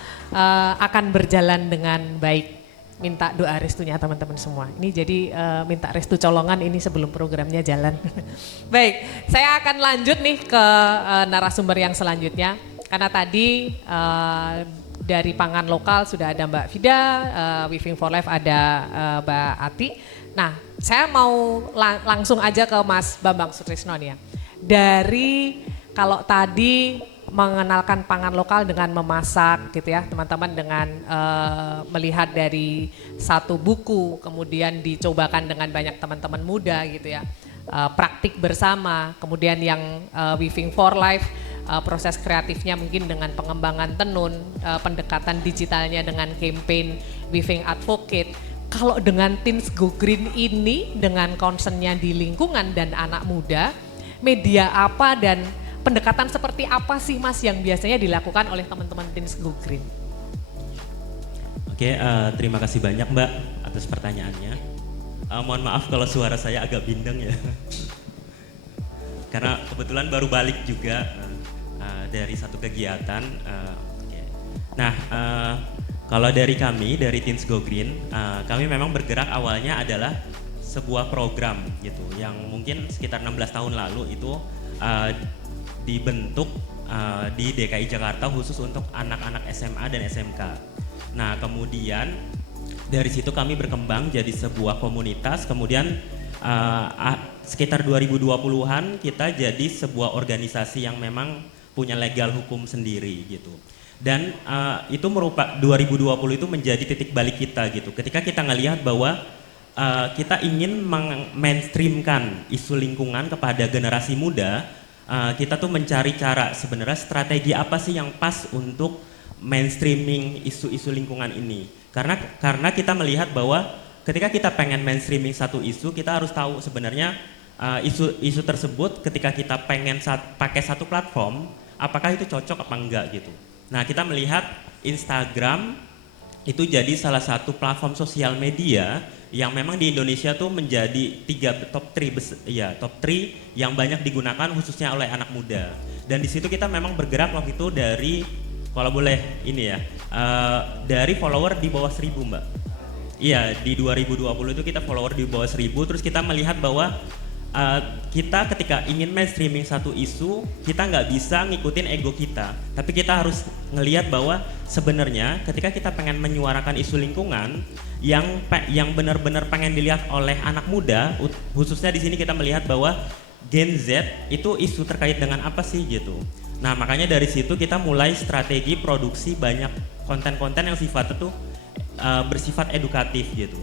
akan berjalan dengan baik. Minta doa restunya teman-teman semua. Ini jadi minta restu colongan ini sebelum programnya jalan. Baik, saya akan lanjut nih ke narasumber yang selanjutnya. Karena tadi dari pangan lokal sudah ada Mbak Vida, Weaving for Life ada Mbak Ati. Nah, saya mau langsung aja ke Mas Bambang Sutrisno nih ya. Dari kalau tadi mengenalkan pangan lokal dengan memasak gitu ya, teman-teman dengan melihat dari satu buku, kemudian dicobakan dengan banyak teman-teman muda gitu ya, praktik bersama, kemudian yang Weaving for Life, proses kreatifnya mungkin dengan pengembangan tenun, pendekatan digitalnya dengan campaign Weaving Advocate. Kalau dengan Teens Go Green ini, dengan concernnya di lingkungan dan anak muda, media apa dan pendekatan seperti apa sih Mas yang biasanya dilakukan oleh teman-teman Teens Go Green? Oke, terima kasih banyak Mbak atas pertanyaannya. Mohon maaf kalau suara saya agak bindeng ya. Karena kebetulan baru balik juga dari satu kegiatan. Nah, kalau dari kami, dari Teens Go Green, kami memang bergerak awalnya adalah sebuah program gitu, yang mungkin sekitar 16 tahun lalu itu dibentuk di DKI Jakarta khusus untuk anak-anak SMA dan SMK. Nah, kemudian dari situ kami berkembang jadi sebuah komunitas, kemudian sekitar 2020-an kita jadi sebuah organisasi yang memang punya legal hukum sendiri gitu. Dan itu merupakan 2020 itu menjadi titik balik kita gitu. Ketika kita ngelihat bahwa kita ingin mainstreamkan isu lingkungan kepada generasi muda, kita tuh mencari cara sebenarnya strategi apa sih yang pas untuk mainstreaming isu-isu lingkungan ini. Karena kita melihat bahwa ketika kita pengen mainstreaming satu isu, kita harus tahu sebenarnya isu tersebut ketika kita pengen pakai satu platform, apakah itu cocok apa enggak gitu. Nah, kita melihat Instagram itu jadi salah satu platform sosial media yang memang di Indonesia tuh menjadi top 3 yang banyak digunakan khususnya oleh anak muda. Dan di situ kita memang bergerak waktu itu dari, kalau boleh ini ya, dari follower di bawah 1000 Mbak. Iya, di 2020 itu kita follower di bawah 1000, terus kita melihat bahwa kita ketika ingin mainstreaming satu isu, kita nggak bisa ngikutin ego kita, tapi kita harus ngelihat bahwa sebenarnya ketika kita pengen menyuarakan isu lingkungan yang benar-benar pengen dilihat oleh anak muda, khususnya di sini kita melihat bahwa Gen Z itu isu terkait dengan apa sih gitu. Nah, makanya dari situ kita mulai strategi produksi banyak konten-konten yang sifatnya tuh bersifat edukatif gitu.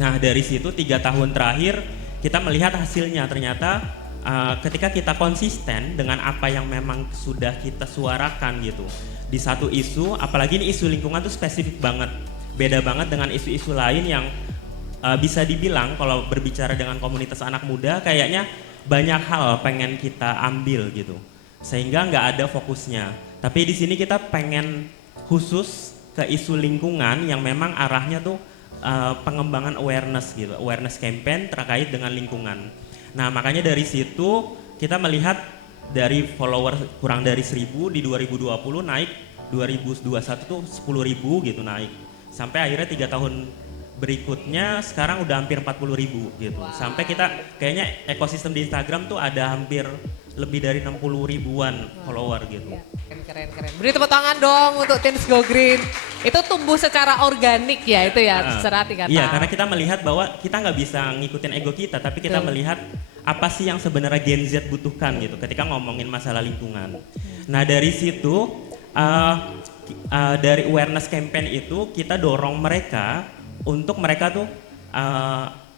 Nah, dari situ 3 tahun terakhir kita melihat hasilnya, ternyata ketika kita konsisten dengan apa yang memang sudah kita suarakan gitu di satu isu, apalagi ini isu lingkungan tuh spesifik banget, beda banget dengan isu-isu lain yang bisa dibilang kalau berbicara dengan komunitas anak muda kayaknya banyak hal pengen kita ambil gitu, sehingga nggak ada fokusnya. Tapi di sini kita pengen khusus ke isu lingkungan yang memang arahnya tuh pengembangan awareness gitu, awareness campaign terkait dengan lingkungan. Nah, makanya dari situ kita melihat dari follower kurang dari 1000 di 2020 naik 2021 tuh 10.000 gitu naik. Sampai akhirnya 3 tahun berikutnya sekarang udah hampir 40.000 gitu. Wow. Sampai kita kayaknya ekosistem di Instagram tuh ada hampir lebih dari 60 ribuan follower gitu. Ya, keren. Beri tepuk tangan dong untuk Teens Go Green. Itu tumbuh secara organik ya itu ya, secara kata. Iya, karena kita melihat bahwa kita nggak bisa ngikutin ego kita, tapi kita melihat apa sih yang sebenarnya Gen Z butuhkan gitu ketika ngomongin masalah lingkungan. Nah, dari situ dari awareness campaign itu kita dorong mereka untuk mereka tuh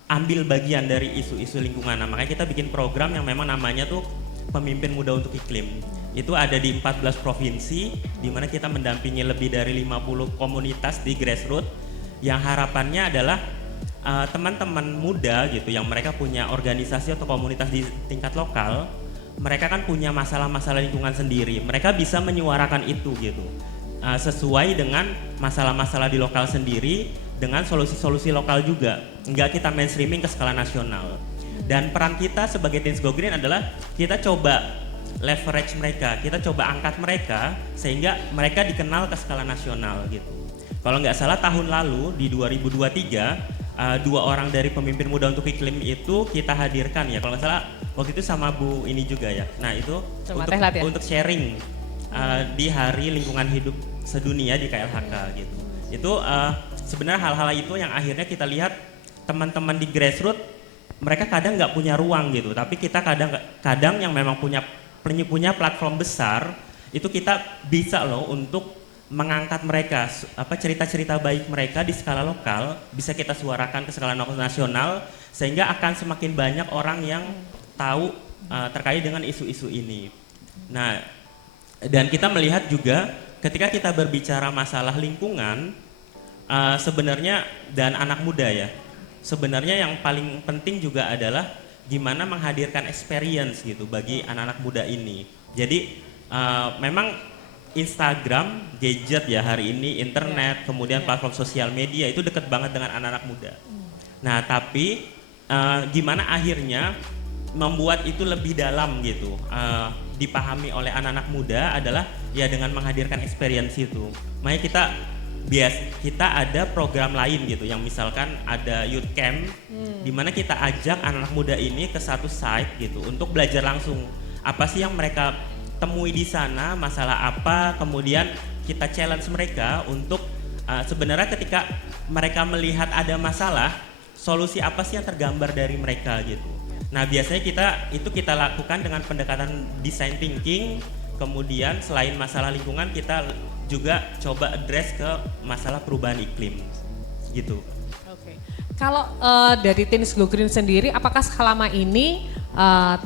ambil bagian dari isu-isu lingkungan. Nah, makanya kita bikin program yang memang namanya tuh Pemimpin Muda untuk Iklim. Itu ada di 14 provinsi, di mana kita mendampingi lebih dari 50 komunitas di grassroots, yang harapannya adalah teman-teman muda gitu, yang mereka punya organisasi atau komunitas di tingkat lokal, mereka kan punya masalah-masalah lingkungan sendiri, mereka bisa menyuarakan itu gitu, sesuai dengan masalah-masalah di lokal sendiri, dengan solusi-solusi lokal juga, enggak kita mainstreaming ke skala nasional. Dan peran kita sebagai Teens Go Green adalah kita coba leverage mereka, kita coba angkat mereka sehingga mereka dikenal ke skala nasional gitu. Kalau nggak salah tahun lalu di 2023 2 orang dari pemimpin muda untuk iklim itu kita hadirkan ya, kalau nggak salah waktu itu sama Bu ini juga ya. Nah itu untuk sharing di Hari Lingkungan Hidup Sedunia di KLHK gitu. Itu sebenarnya hal-hal itu yang akhirnya kita lihat teman-teman di grassroots mereka kadang nggak punya ruang gitu, tapi kita kadang yang memang punya platform besar itu kita bisa loh untuk mengangkat mereka, cerita-cerita baik mereka di skala lokal bisa kita suarakan ke skala nasional sehingga akan semakin banyak orang yang tahu terkait dengan isu-isu ini. Nah, dan kita melihat juga ketika kita berbicara masalah lingkungan sebenarnya dan anak muda ya, sebenarnya yang paling penting juga adalah gimana menghadirkan experience gitu bagi anak-anak muda ini. Jadi memang Instagram, gadget ya hari ini, internet, kemudian platform sosial media itu dekat banget dengan anak-anak muda. Nah tapi gimana akhirnya membuat itu lebih dalam gitu, dipahami oleh anak-anak muda adalah ya dengan menghadirkan experience itu. Makanya kita ada program lain gitu, yang misalkan ada youth camp, di mana kita ajak anak-anak muda ini ke satu site gitu untuk belajar langsung apa sih yang mereka temui di sana, masalah apa, kemudian kita challenge mereka untuk sebenarnya ketika mereka melihat ada masalah, solusi apa sih yang tergambar dari mereka gitu. Nah biasanya kita lakukan dengan pendekatan design thinking, kemudian selain masalah lingkungan kita juga coba address ke masalah perubahan iklim gitu. Oke. Kalau dari Teens Go Green sendiri, apakah selama ini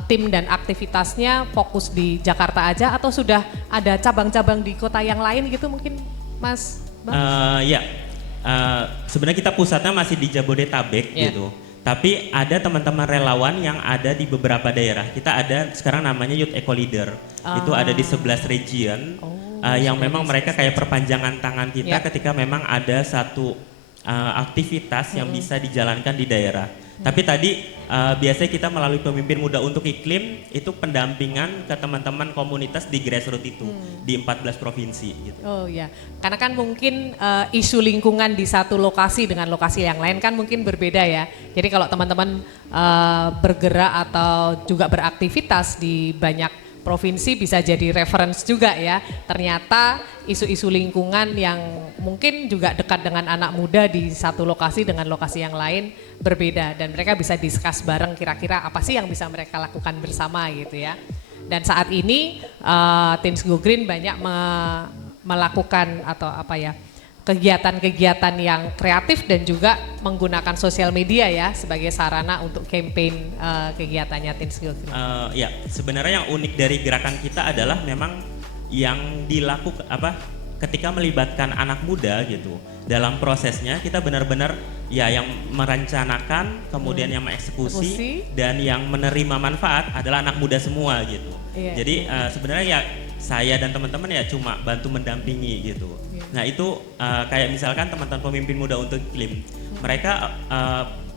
tim dan aktivitasnya fokus di Jakarta aja atau sudah ada cabang-cabang di kota yang lain gitu mungkin, Mas? Sebenarnya kita pusatnya masih di Jabodetabek gitu. Tapi ada teman-teman relawan yang ada di beberapa daerah. Kita ada sekarang namanya Youth Eco Leader. Itu ada di 11 region yang memang mereka kayak perpanjangan tangan kita ketika memang ada satu aktivitas yang bisa dijalankan di daerah. Tapi tadi biasanya kita melalui pemimpin muda untuk iklim itu pendampingan ke teman-teman komunitas di grassroots itu di 14 provinsi gitu. Oh ya, karena kan mungkin isu lingkungan di satu lokasi dengan lokasi yang lain kan mungkin berbeda ya. Jadi kalau teman-teman bergerak atau juga beraktivitas di banyak provinsi bisa jadi reference juga ya. Ternyata isu-isu lingkungan yang mungkin juga dekat dengan anak muda di satu lokasi dengan lokasi yang lain berbeda dan mereka bisa discuss bareng kira-kira apa sih yang bisa mereka lakukan bersama gitu ya. Dan saat ini Teens Go Green banyak melakukan atau kegiatan-kegiatan yang kreatif dan juga menggunakan sosial media ya sebagai sarana untuk campaign kegiatannya Teens Go Green. Ya, sebenarnya yang unik dari gerakan kita adalah memang yang dilakukan ketika melibatkan anak muda gitu. Dalam prosesnya kita benar-benar ya yang merencanakan, kemudian yang mengeksekusi dan yang menerima manfaat adalah anak muda semua gitu. Jadi sebenarnya ya saya dan teman-teman ya cuma bantu mendampingi gitu. Nah itu kayak misalkan teman-teman pemimpin muda untuk iklim, mereka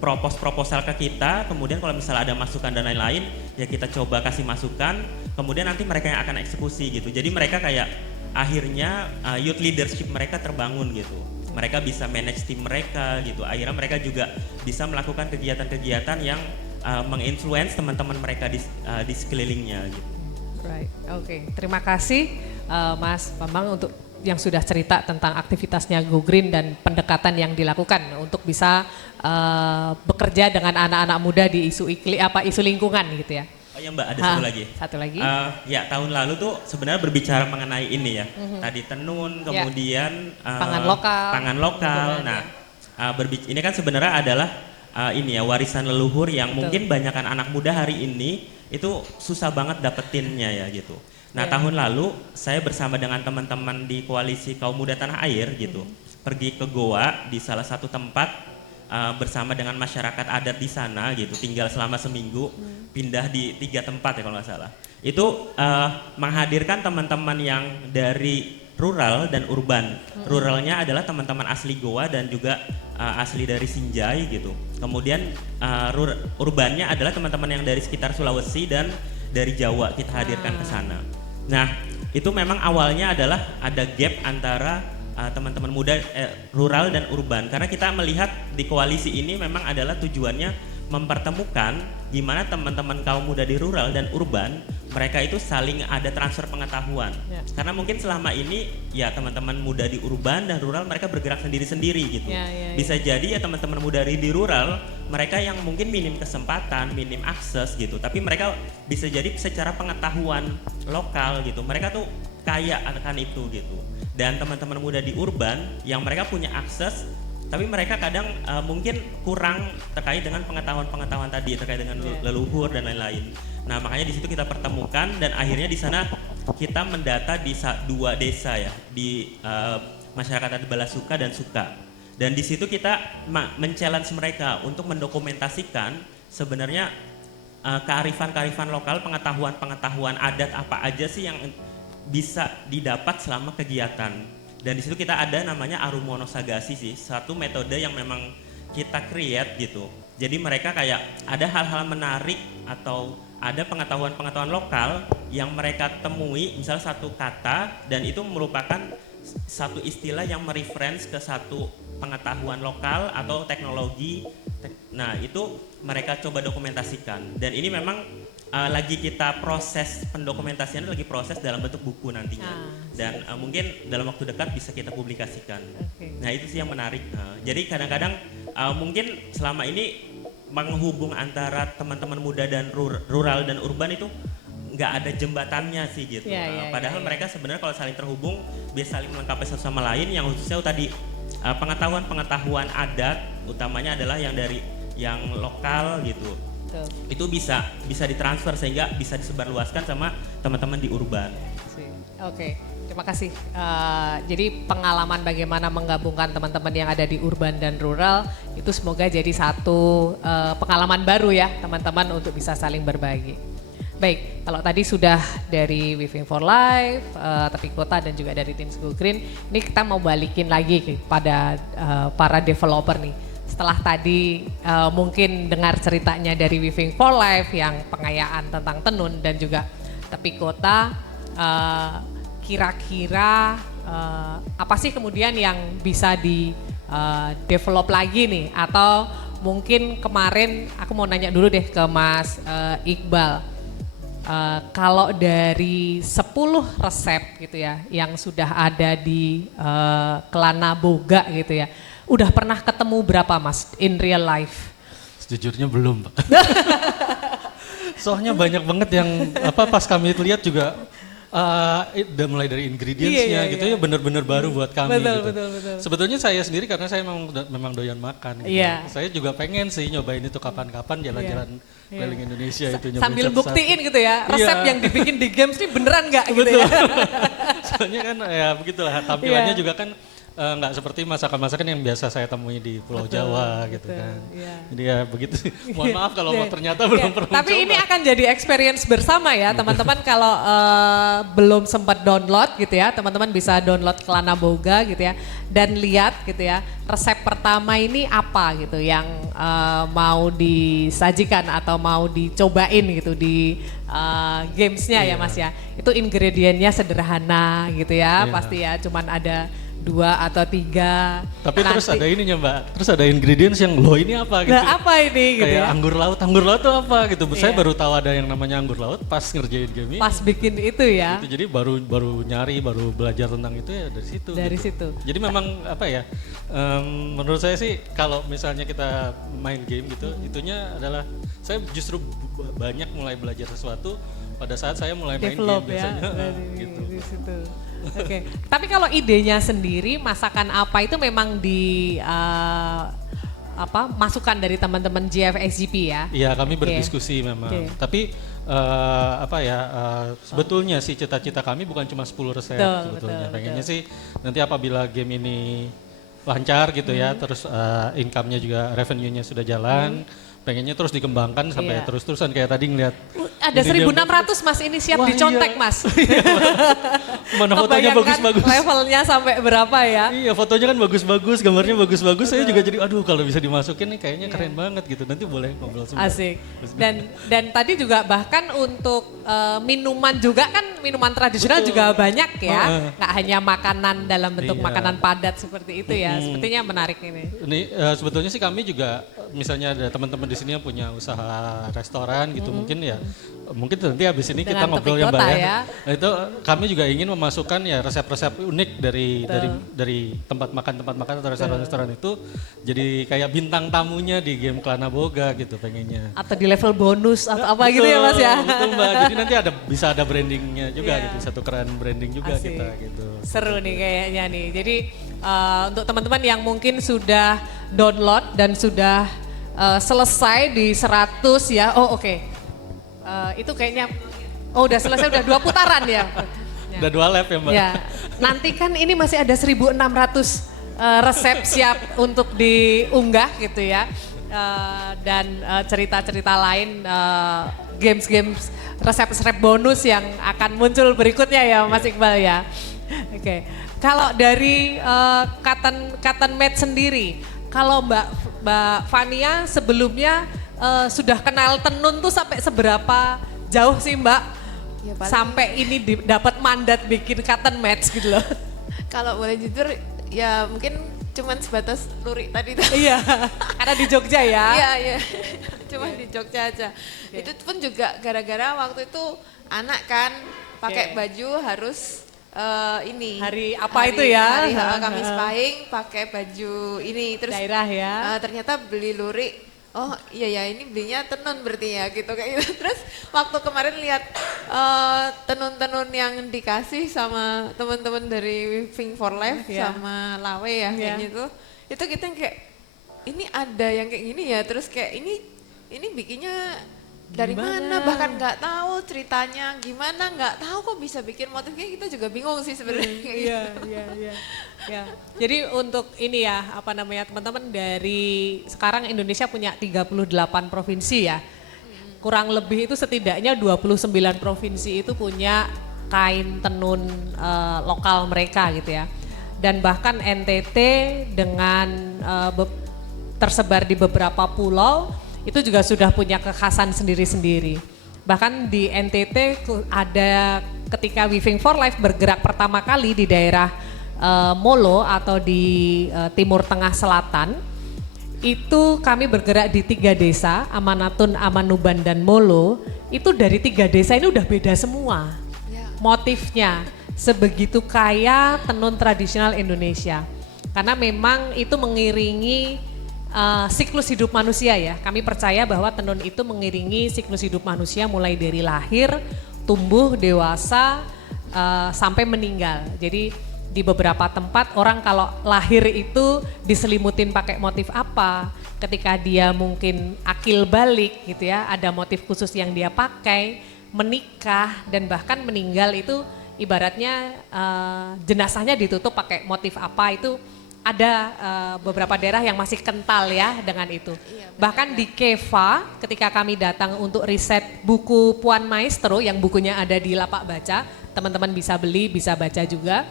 proposal ke kita, kemudian kalau misalnya ada masukan dan lain-lain, ya kita coba kasih masukan, kemudian nanti mereka yang akan eksekusi gitu. Jadi mereka kayak akhirnya youth leadership mereka terbangun gitu. Mereka bisa manage tim mereka gitu. Akhirnya mereka juga bisa melakukan kegiatan-kegiatan yang menginfluence teman-teman mereka di sekelilingnya gitu. Right, oke. Terima kasih Mas Bambang untuk yang sudah cerita tentang aktivitasnya Go Green dan pendekatan yang dilakukan untuk bisa bekerja dengan anak-anak muda di isu lingkungan gitu ya. Oh ya Mbak, ada satu lagi. Satu lagi. Ya tahun lalu tuh sebenarnya berbicara mengenai ini ya. Tadi tenun, kemudian pangan lokal. Nah, ini kan sebenarnya adalah ini ya warisan leluhur yang mungkin banyakkan anak muda hari ini itu susah banget dapetinnya ya gitu. Nah tahun lalu saya bersama dengan teman-teman di Koalisi Kaum Muda Tanah Air gitu pergi ke Goa di salah satu tempat bersama dengan masyarakat adat di sana gitu, tinggal selama seminggu, pindah di 3 tempat ya kalau nggak salah. Itu menghadirkan teman-teman yang dari rural dan urban. Ruralnya adalah teman-teman asli Goa dan juga asli dari Sinjai gitu. Kemudian urbannya adalah teman-teman yang dari sekitar Sulawesi dan dari Jawa kita hadirkan ke sana. Nah, itu memang awalnya adalah ada gap antara teman-teman muda rural dan urban, karena kita melihat di koalisi ini memang adalah tujuannya mempertemukan di mana teman-teman kaum muda di rural dan urban mereka itu saling ada transfer pengetahuan. Karena mungkin selama ini ya teman-teman muda di urban dan rural mereka bergerak sendiri-sendiri gitu. Bisa jadi ya teman-teman muda di rural mereka yang mungkin minim kesempatan, minim akses gitu, tapi mereka bisa jadi secara pengetahuan lokal gitu. Mereka tuh kaya akan itu gitu. Dan teman-teman muda di urban yang mereka punya akses tapi mereka kadang mungkin kurang terkait dengan pengetahuan-pengetahuan tadi terkait dengan leluhur dan lain-lain. Nah, makanya di situ kita pertemukan dan akhirnya di sana kita mendata di 2 desa ya, di masyarakat adat Balasuka dan Suka. Dan di situ kita men-challenge mereka untuk mendokumentasikan sebenarnya kearifan-kearifan lokal, pengetahuan-pengetahuan adat apa aja sih yang bisa didapat selama kegiatan. Dan di situ kita ada namanya Arumono Sagasi sih, satu metode yang memang kita create gitu. Jadi mereka kayak ada hal-hal menarik atau ada pengetahuan-pengetahuan lokal yang mereka temui, misal satu kata dan itu merupakan satu istilah yang mereference ke satu pengetahuan lokal atau teknologi. Nah, itu mereka coba dokumentasikan dan ini memang lagi kita proses pendokumentasian, lagi proses dalam bentuk buku nantinya dan mungkin dalam waktu dekat bisa kita publikasikan. Nah, itu sih yang menarik. Jadi kadang-kadang mungkin selama ini menghubung antara teman-teman muda dan rural dan urban itu nggak ada jembatannya sih gitu. Padahal mereka sebenarnya kalau saling terhubung bisa saling melengkapi satu sama lain, yang khususnya tadi pengetahuan adat utamanya adalah yang dari yang lokal gitu. Itu bisa ditransfer sehingga bisa disebarluaskan sama teman-teman di urban. Oke, terima kasih. Jadi pengalaman bagaimana menggabungkan teman-teman yang ada di urban dan rural itu semoga jadi satu pengalaman baru ya teman-teman untuk bisa saling berbagi. Baik, kalau tadi sudah dari Waving for Life, Tepi Kota dan juga dari tim School Green, ini kita mau balikin lagi kepada para developer nih. Setelah tadi mungkin dengar ceritanya dari Waving for Life yang pengayaan tentang tenun dan juga Tepi Kota, kira-kira apa sih kemudian yang bisa di develop lagi nih? Atau mungkin kemarin aku mau nanya dulu deh ke Mas Iqbal, kalau dari 10 resep gitu ya yang sudah ada di Kelana Boga gitu ya, udah pernah ketemu berapa Mas in real life? Sejujurnya belum, Pak. Soalnya banyak banget yang pas kami lihat juga udah mulai dari ingredientsnya gitu ya benar-benar baru buat kami gitu. Betul. Sebetulnya saya sendiri karena saya memang doyan makan gitu. Saya juga pengen sih nyobain itu kapan-kapan jalan-jalan keliling Indonesia itu nyobain sambil buktiin gitu ya resep yang dibikin di games ini beneran nggak gitu ya. Soalnya kan ya begitulah tampilannya juga kan nggak seperti masakan-masakan yang biasa saya temui di Pulau Jawa gitu kan. Jadi ya begitu. Mohon maaf kalau ternyata belum pernah Tapi coba. ini akan jadi experience bersama ya teman-teman. Kalau belum sempat download gitu ya, teman-teman bisa download Kelana Boga gitu ya dan lihat gitu ya resep pertama ini apa gitu yang mau disajikan atau mau dicobain gitu di gamesnya ya Mas ya. Itu ingredientnya sederhana gitu ya, pasti ya cuman ada 2 atau 3. Tapi terus ada ininya Mbak, terus ada ingredients yang loh ini apa gitu. Nah, apa ini gitu kayak ya. anggur laut tuh apa gitu. Saya baru tahu ada yang namanya anggur laut pas ngerjain game ini. Pas bikin itu ya. Gitu, jadi baru nyari, baru belajar tentang itu ya dari situ. Dari gitu. situ. Jadi memang apa ya, menurut saya sih kalau misalnya kita main game gitu, itunya adalah saya justru banyak mulai belajar sesuatu pada saat saya mulai main game biasanya. Gitu. Di situ. Oke, tapi kalau idenya sendiri masakan apa itu memang di masukan dari teman-teman GFXGP ya? Iya, kami berdiskusi memang. Tapi sebetulnya sih cita-cita kami bukan cuma 10 resep sebetulnya. Pengennya sih nanti apabila game ini lancar gitu ya, terus income-nya juga revenue-nya sudah jalan, pengennya terus dikembangkan sampai Iya. terus-terusan kayak tadi ngeliat. Ada ini dia- 1.600 Mas, ini siap Wah, dicontek iya. Mas. Mana fotonya Kebayangkan bagus-bagus. levelnya sampai berapa ya? Iya fotonya kan bagus-bagus, gambarnya bagus-bagus. Saya juga jadi aduh kalau bisa dimasukin nih kayaknya keren banget gitu. Nanti boleh ngobrol semua. Asik. Dan tadi juga bahkan untuk minuman juga kan minuman tradisional juga banyak ya. Nggak hanya makanan dalam bentuk Iya. makanan padat seperti itu ya. Sepertinya menarik ini. Ini sebetulnya sih kami juga misalnya ada teman-teman di sini yang punya usaha restoran gitu mungkin ya mungkin nanti habis ini kita Dengan ngobrol topik ya Mbak kota ya. ya. Nah, itu kami juga ingin memasukkan ya resep-resep unik dari tempat makan atau restoran-restoran itu jadi kayak bintang tamunya di game Klana Boga gitu pengennya. Atau di level bonus atau apa gitu ya Mas ya. Betul Mbak. Jadi nanti bisa ada brandingnya juga Iya. gitu, satu keren branding juga Asik. kita gitu. Seru nih kayaknya nih. Jadi untuk teman-teman yang mungkin sudah download dan sudah selesai di 100 ya. Oh oke. Itu kayaknya udah selesai, udah 2 putaran ya. Udah 2 lap ya Mbak. Ya, nanti kan ini masih ada 1.600 resep siap untuk diunggah gitu ya. Dan cerita-cerita lain, games-games, resep-resep bonus yang akan muncul berikutnya ya Mas Iqbal ya. Oke, kalau dari Cotton Mate sendiri, kalau Mbak Fania sebelumnya sudah kenal tenun tuh sampai seberapa jauh sih Mbak? Ya, paling- Sampai ini dapat mandat bikin cotton match gitu loh. Kalau boleh jujur ya mungkin cuman sebatas lurik tadi tuh. Iya, karena di Jogja ya. Iya, iya. Cuman di Jogja aja. Itu pun juga gara-gara waktu itu anak kan pakai Oke. baju harus ini. Hari apa itu ya? Hari Kamis Pahing pakai baju ini terus Daerah ya. ternyata beli lurik. Oh iya ya ini belinya tenun berarti ya gitu kayak gitu. Terus waktu kemarin lihat tenun-tenun yang dikasih sama teman-teman dari Wing for Life Iya. sama Lawe ya kayak Iya. gitu. Itu kita yang kayak ini ada yang kayak gini ya terus kayak ini bikinnya dari mana bahkan nggak tahu ceritanya gimana nggak tahu kok bisa bikin motifnya kita juga bingung sih sebenarnya. Iya, iya, iya. Ya. Jadi untuk ini ya, apa namanya teman-teman dari sekarang Indonesia punya 38 provinsi ya. Kurang lebih itu setidaknya 29 provinsi itu punya kain tenun lokal mereka gitu ya. Dan bahkan NTT dengan tersebar di beberapa pulau itu juga sudah punya kekhasan sendiri-sendiri. Bahkan di NTT ada ketika Weaving for Life bergerak pertama kali di daerah Molo atau di Timur Tengah Selatan, itu kami bergerak di 3 desa, Amanatun, Amanuban, dan Molo. Itu dari 3 desa ini udah beda semua motifnya. Sebegitu kaya tenun tradisional Indonesia. Karena memang itu mengiringi siklus hidup manusia ya. Kami percaya bahwa tenun itu mengiringi siklus hidup manusia mulai dari lahir, tumbuh, dewasa, sampai meninggal. Jadi di beberapa tempat orang kalau lahir itu diselimutin pakai motif apa, ketika dia mungkin akil balik gitu ya, ada motif khusus yang dia pakai, menikah dan bahkan meninggal itu ibaratnya jenazahnya ditutup pakai motif apa itu. Ada beberapa daerah yang masih kental ya dengan itu. Bahkan di Keva ketika kami datang untuk riset buku Puan Maestro yang bukunya ada di lapak baca, teman-teman bisa beli, bisa baca juga.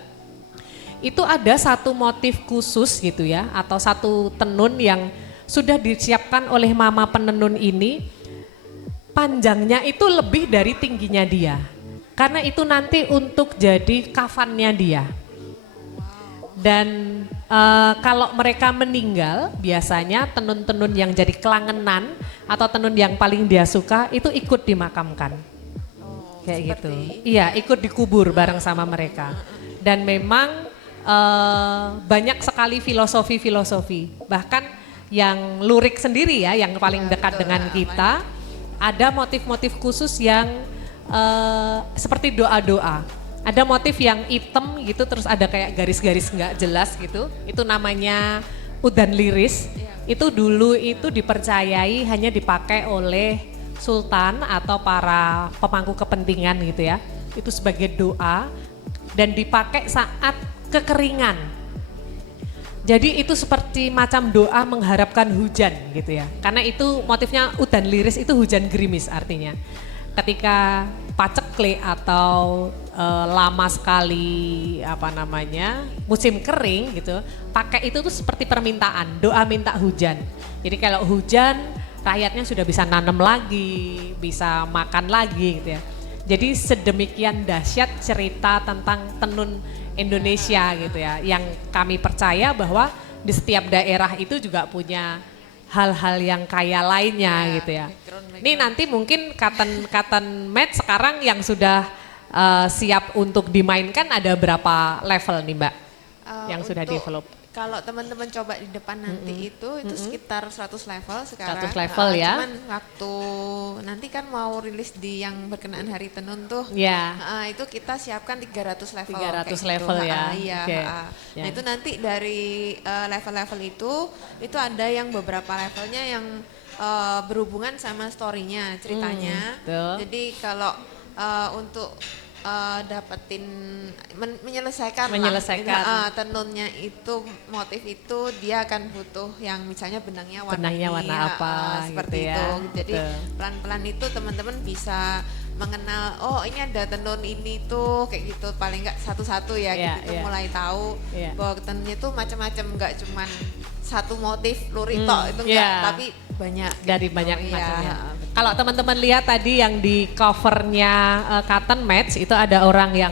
Itu ada satu motif khusus gitu ya, atau satu tenun yang sudah disiapkan oleh mama penenun ini, panjangnya itu lebih dari tingginya dia. Karena itu nanti untuk jadi kafannya dia. Dan kalau mereka meninggal, biasanya tenun-tenun yang jadi kelangenan atau tenun yang paling dia suka itu ikut dimakamkan. Kayak gitu. Iya, ikut dikubur bareng sama mereka. Dan memang banyak sekali filosofi-filosofi. Bahkan yang lurik sendiri ya, yang paling dekat dengan kita, ada motif-motif khusus yang seperti doa-doa. Ada motif yang hitam gitu, terus ada kayak garis-garis nggak jelas gitu. Itu namanya udan liris. Itu dulu itu dipercayai hanya dipakai oleh sultan atau para pemangku kepentingan gitu ya. Itu sebagai doa dan dipakai saat kekeringan. Jadi itu seperti macam doa mengharapkan hujan gitu ya. Karena itu motifnya udan liris itu hujan gerimis artinya. Ketika paceklik atau lama sekali musim kering gitu, pakai itu tuh seperti permintaan, doa minta hujan. Jadi kalau hujan rakyatnya sudah bisa nanam lagi, bisa makan lagi gitu ya. Jadi sedemikian dahsyat cerita tentang tenun Indonesia gitu ya, yang kami percaya bahwa di setiap daerah itu juga punya hal-hal yang kaya lainnya gitu ya. Ini nanti mungkin cotton match sekarang yang sudah siap untuk dimainkan ada berapa level nih Mbak yang sudah develop? Kalau teman-teman coba di depan nanti itu sekitar 100 level sekarang. 100 level ya. Cuman waktu nanti kan mau rilis di yang berkenaan Hari Tenun tuh. Ya. Itu kita siapkan 300 level. 300 level gitu. ya. Iya. Okay. Nah itu nanti dari level-level itu ada yang beberapa levelnya yang berhubungan sama story-nya, ceritanya. Jadi kalau untuk dapetin menyelesaikan tenunnya itu, motif itu dia akan butuh yang misalnya benangnya warna apa seperti gitu itu ya. Jadi pelan-pelan itu teman-teman bisa mengenal, oh ini ada tenun ini tuh kayak gitu, paling enggak satu-satu ya gitu. Mulai tahu bahwa tenunnya tuh macam-macam, enggak cuman satu motif lurik tok itu enggak, tapi banyak dari gitu. Banyak macamnya. Kalau teman-teman lihat tadi yang di covernya cotton match itu ada orang yang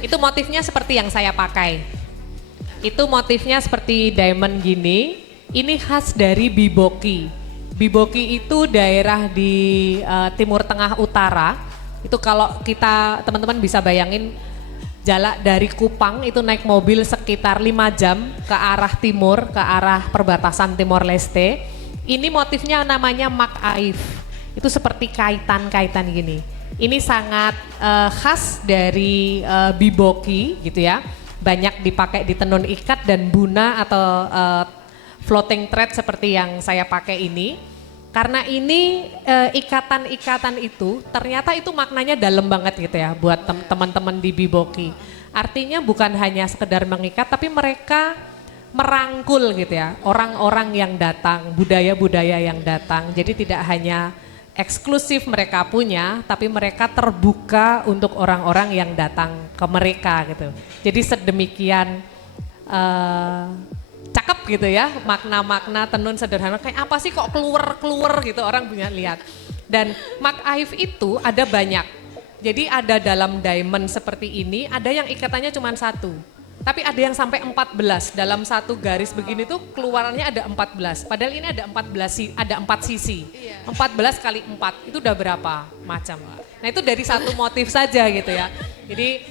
itu motifnya seperti yang saya pakai. Itu motifnya seperti diamond gini. Ini khas dari Biboki. Biboki itu daerah di Timur Tengah Utara. Itu kalau kita teman-teman bisa bayangin jalan dari Kupang itu naik mobil sekitar 5 jam ke arah timur, ke arah perbatasan Timor Leste. Ini motifnya namanya Mak Aif. Itu seperti kaitan-kaitan gini. Ini sangat khas dari Biboki gitu ya. Banyak dipakai di tenun ikat dan buna atau floating thread seperti yang saya pakai ini. Karena ini ikatan-ikatan itu ternyata itu maknanya dalam banget gitu ya buat teman-teman di Biboki. Artinya bukan hanya sekedar mengikat tapi mereka merangkul gitu ya orang-orang yang datang, budaya-budaya yang datang. Jadi tidak hanya eksklusif mereka punya, tapi mereka terbuka untuk orang-orang yang datang ke mereka gitu. Jadi sedemikian cakep gitu ya, makna-makna tenun sederhana. Kayak apa sih kok keluar gitu, orang punya lihat. Dan Mak Aif itu ada banyak. Jadi ada dalam diamond seperti ini, ada yang ikatannya cuma satu. Tapi ada yang sampai 14, dalam satu garis begini tuh keluarannya ada 14. Padahal ini ada 14, ada 4 sisi. 14 kali 4, itu udah berapa macam. Nah itu dari satu motif saja gitu ya. Jadi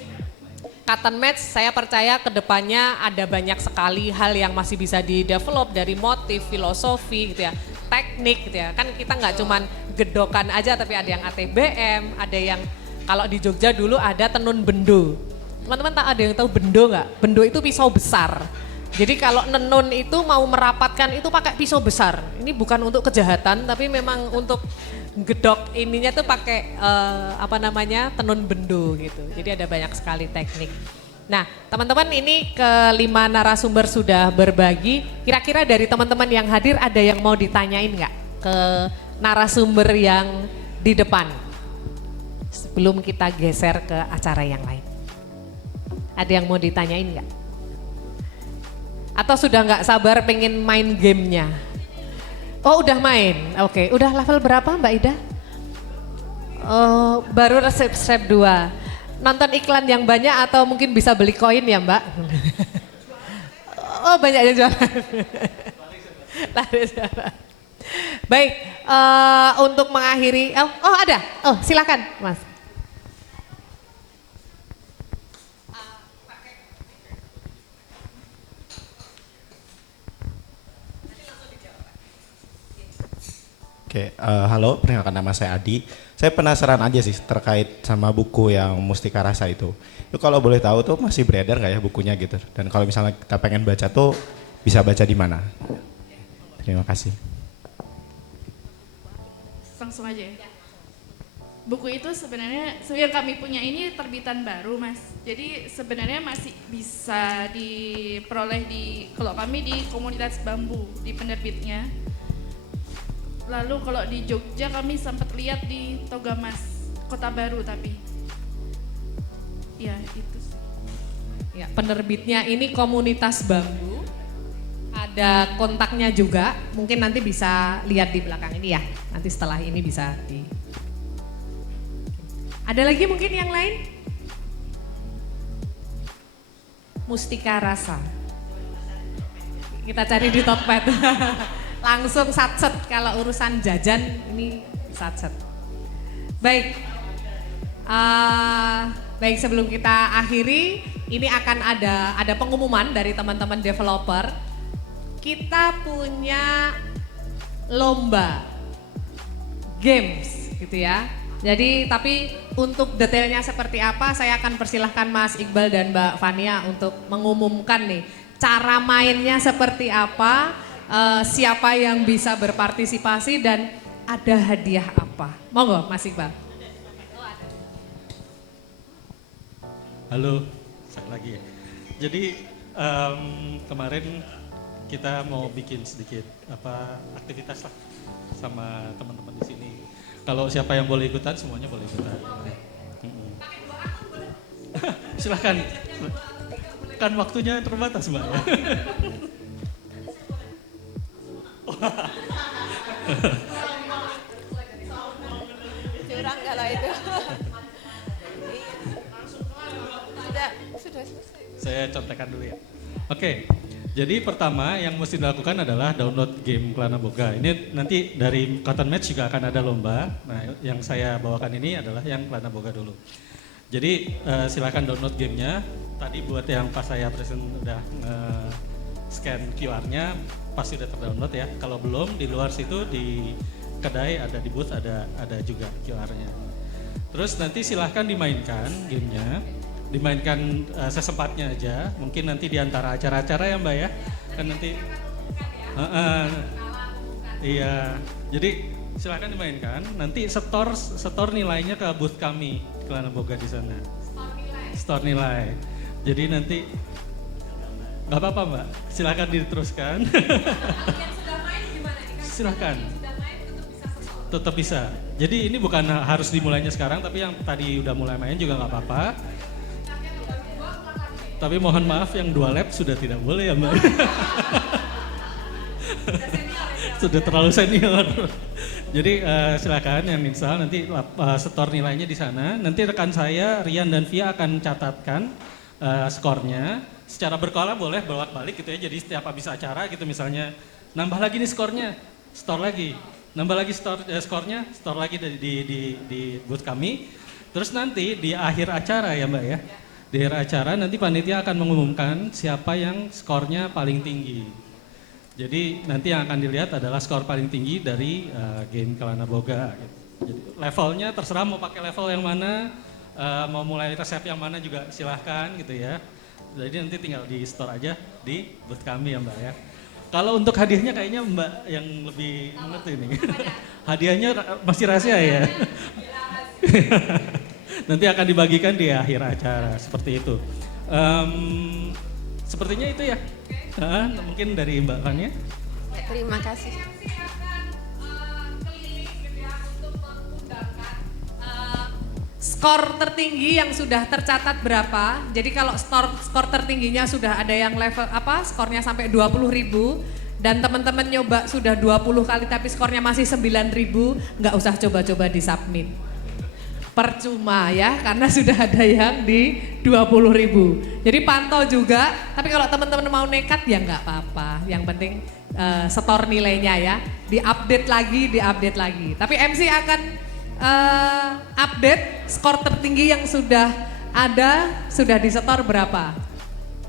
cotton match saya percaya kedepannya ada banyak sekali hal yang masih bisa di-develop dari motif, filosofi gitu ya. Teknik gitu ya. Kan kita nggak cuman gedokan aja tapi ada yang ATBM, ada yang kalau di Jogja dulu ada tenun bendo. Teman-teman tak ada yang tahu bendo nggak? Bendo itu pisau besar. Jadi kalau nenun itu mau merapatkan itu pakai pisau besar. Ini bukan untuk kejahatan tapi memang untuk gedok ininya tuh pakai tenun bendo gitu. Jadi ada banyak sekali teknik. Nah teman-teman ini kelima narasumber sudah berbagi. Kira-kira dari teman-teman yang hadir ada yang mau ditanyain nggak ke narasumber yang di depan? Sebelum kita geser ke acara yang lain. Ada yang mau ditanyain nggak? Atau sudah nggak sabar pengen main gamenya? Oh udah main, oke. Udah level berapa Mbak Ida? Oh, baru resep 2. Nonton iklan yang banyak atau mungkin bisa beli koin ya Mbak? Oh banyak yang jualan. Baik, untuk mengakhiri, ada, silakan Mas. Oke, halo, perkenalkan nama saya Adi. Saya penasaran aja sih terkait sama buku yang Mustika Rasa itu. Itu kalau boleh tahu tuh masih beredar nggak ya bukunya gitu? Dan kalau misalnya kita pengen baca tuh bisa baca di mana? Terima kasih. Langsung aja ya. buku itu sebenarnya yang kami punya ini terbitan baru Mas. Jadi sebenarnya masih bisa diperoleh kalau kami di komunitas bambu di penerbitnya. Lalu kalau di Jogja kami sempat lihat di Togamas Kota Baru tapi. Ya itu sih. Ya, penerbitnya ini komunitas bambu. Ada kontaknya juga, mungkin nanti bisa lihat di belakang ini ya. Nanti setelah ini bisa di. Ada lagi mungkin yang lain? Mustika Rasa. Kita cari di Tokped. Langsung satset kalau urusan jajan ini satset. Baik. Baik, sebelum kita akhiri, ini akan ada pengumuman dari teman-teman developer. Kita punya lomba games gitu ya. Jadi tapi untuk detailnya seperti apa saya akan persilahkan Mas Iqbal dan Mbak Fania untuk mengumumkan nih cara mainnya seperti apa, siapa yang bisa berpartisipasi dan ada hadiah apa. Monggo Mas Iqbal. Halo, sekali lagi ya. Jadi kemarin kita mau bikin sedikit aktivitas lah sama teman-teman di sini. Kalau siapa yang boleh ikutan, semuanya boleh ikutan. Silahkan. Kan waktunya terbatas Mbak ya. Curang kalau itu. Sudah selesai. Saya contekan dulu ya. Oke. Jadi pertama yang mesti dilakukan adalah download game Kelana Boga. Ini nanti dari Cotton Match juga akan ada lomba. Nah yang saya bawakan ini adalah yang Kelana Boga dulu. Jadi silakan download gamenya. Tadi buat yang pas saya present udah scan QR-nya pasti udah terdownload ya. Kalau belum di luar situ di kedai ada di booth ada juga QR-nya. Terus nanti silahkan dimainkan gamenya. Dimainkan sesempatnya aja, mungkin nanti di antara acara-acara ya Mbak ya, kan nanti, iya, jadi silakan dimainkan, nanti setor nilainya ke booth kami, Kelana Boga di sana. Store nilai. Jadi nanti, nggak apa-apa Mbak, silakan diteruskan. Yang sudah main gimana nih? Silakan. Yang sudah main Tetap bisa. Jadi ini bukan harus dimulainya sekarang, tapi yang tadi udah mulai main juga nggak apa-apa. Tapi mohon maaf yang 2 lap sudah tidak boleh ya Mbak. Sudah terlalu senior. Jadi silakan yang install nanti setor nilainya di sana. Nanti rekan saya Rian dan Via akan catatkan skornya. Secara berkala boleh bolak-balik gitu ya. Jadi setiap habis acara gitu misalnya nambah lagi nih skornya, store lagi. Nambah lagi skornya, store lagi di booth kami. Terus nanti di akhir acara ya Mbak ya. Di akhir acara nanti panitia akan mengumumkan siapa yang skornya paling tinggi. Jadi nanti yang akan dilihat adalah skor paling tinggi dari game Kelana Boga. Jadi levelnya terserah mau pakai level yang mana, mau mulai resep yang mana juga silahkan gitu ya. Jadi nanti tinggal di store aja di booth kami ya Mbak ya. Kalau untuk hadiahnya kayaknya Mbak yang lebih mengerti nih. Hadiahnya masih rahasia ya. Nanti akan dibagikan di akhir acara seperti itu. Sepertinya itu ya. Mungkin dari Mbak Fania. Terima kasih. Skor tertinggi yang sudah tercatat berapa? Jadi kalau skor tertingginya sudah ada yang level skornya sampai 20.000 dan teman-teman nyoba sudah 20 kali tapi skornya masih 9.000, nggak usah coba-coba di submit. Percuma ya, karena sudah ada yang di 20.000. Jadi pantau juga, tapi kalau teman-teman mau nekat ya nggak apa-apa. Yang penting setor nilainya ya, diupdate lagi. Tapi MC akan update skor tertinggi yang sudah ada, sudah disetor berapa.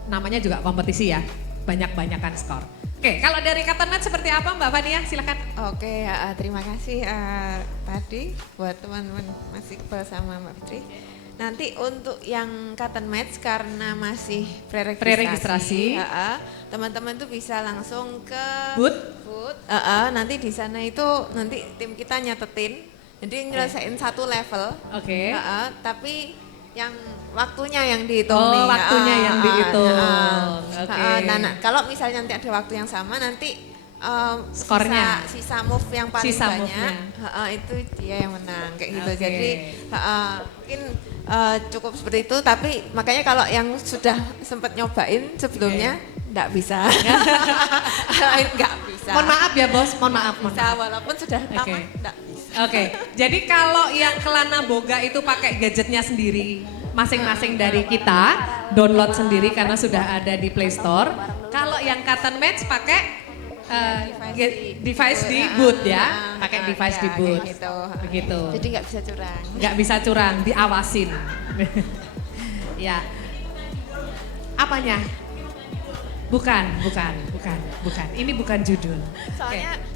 Namanya juga kompetisi ya, banyak-banyakan skor. Oke, kalau dari Cotton Match seperti apa Mbak Fania? Silakan. Oke, terima kasih tadi buat teman-teman Mas Iqbal sama Mbak Fitri. Nanti untuk yang Cotton Match karena masih preregistrasi, teman-teman tuh bisa langsung ke booth. Nanti di sana itu nanti tim kita nyatetin Jadi nyelesain satu level. Oke. Tapi yang waktunya yang dihitung Oh, nih. waktunya yang dihitung. Oke. Nah, kalau misalnya nanti ada waktu yang sama nanti Skornya. sisa move yang paling Sisa banyak move-nya. itu dia yang menang kayak gitu. Oke. Jadi mungkin cukup seperti itu, tapi makanya kalau yang sudah sempat nyobain sebelumnya nggak bisa. Nggak bisa. Mohon maaf ya bos, mohon maaf. Bisa walaupun sudah tamat Oke. nggak bisa. Oke, jadi kalau yang Kelana Boga itu pakai gadgetnya sendiri, masing-masing dari kita download sendiri karena sudah ada di Play Store. Kalau yang Cotton Match pakai device di boot ya, pakai device di boot, kayak gitu. begitu. Jadi nggak bisa curang. Nggak bisa curang, diawasin. Ya, apanya? Bukan. Ini bukan judul.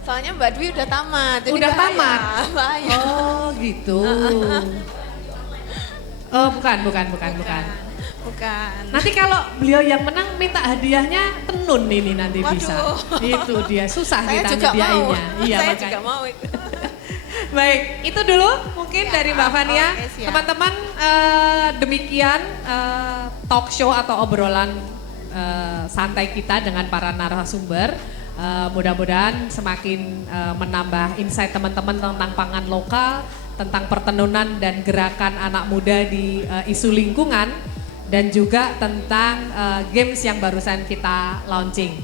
Soalnya Mbak Dwi udah tamat. Jadi Udah bahaya, tamat? bahaya. Oh gitu. Oh bukan. Bukan. Nanti kalau beliau yang menang minta hadiahnya tenun ini nanti bisa. Waduh. Itu dia susah Saya kita juga mau. nyediainnya. Iya Saya makanya. juga mau itu. Baik, itu dulu mungkin dari Mbak Fania. oke, siap. Teman-teman demikian talk show atau obrolan santai kita dengan para narasumber. Mudah-mudahan semakin menambah insight teman-teman tentang pangan lokal, tentang pertenunan dan gerakan anak muda di isu lingkungan, dan juga tentang games yang barusan kita launching.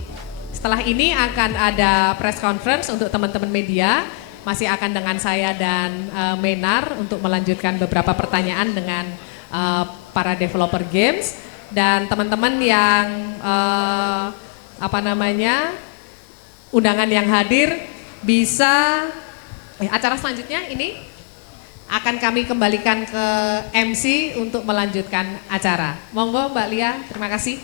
Setelah ini akan ada press conference untuk teman-teman media, masih akan dengan saya dan Menar untuk melanjutkan beberapa pertanyaan dengan para developer games, dan teman-teman yang undangan yang hadir bisa acara selanjutnya ini akan kami kembalikan ke MC untuk melanjutkan acara. Monggo Mbak Lia, terima kasih.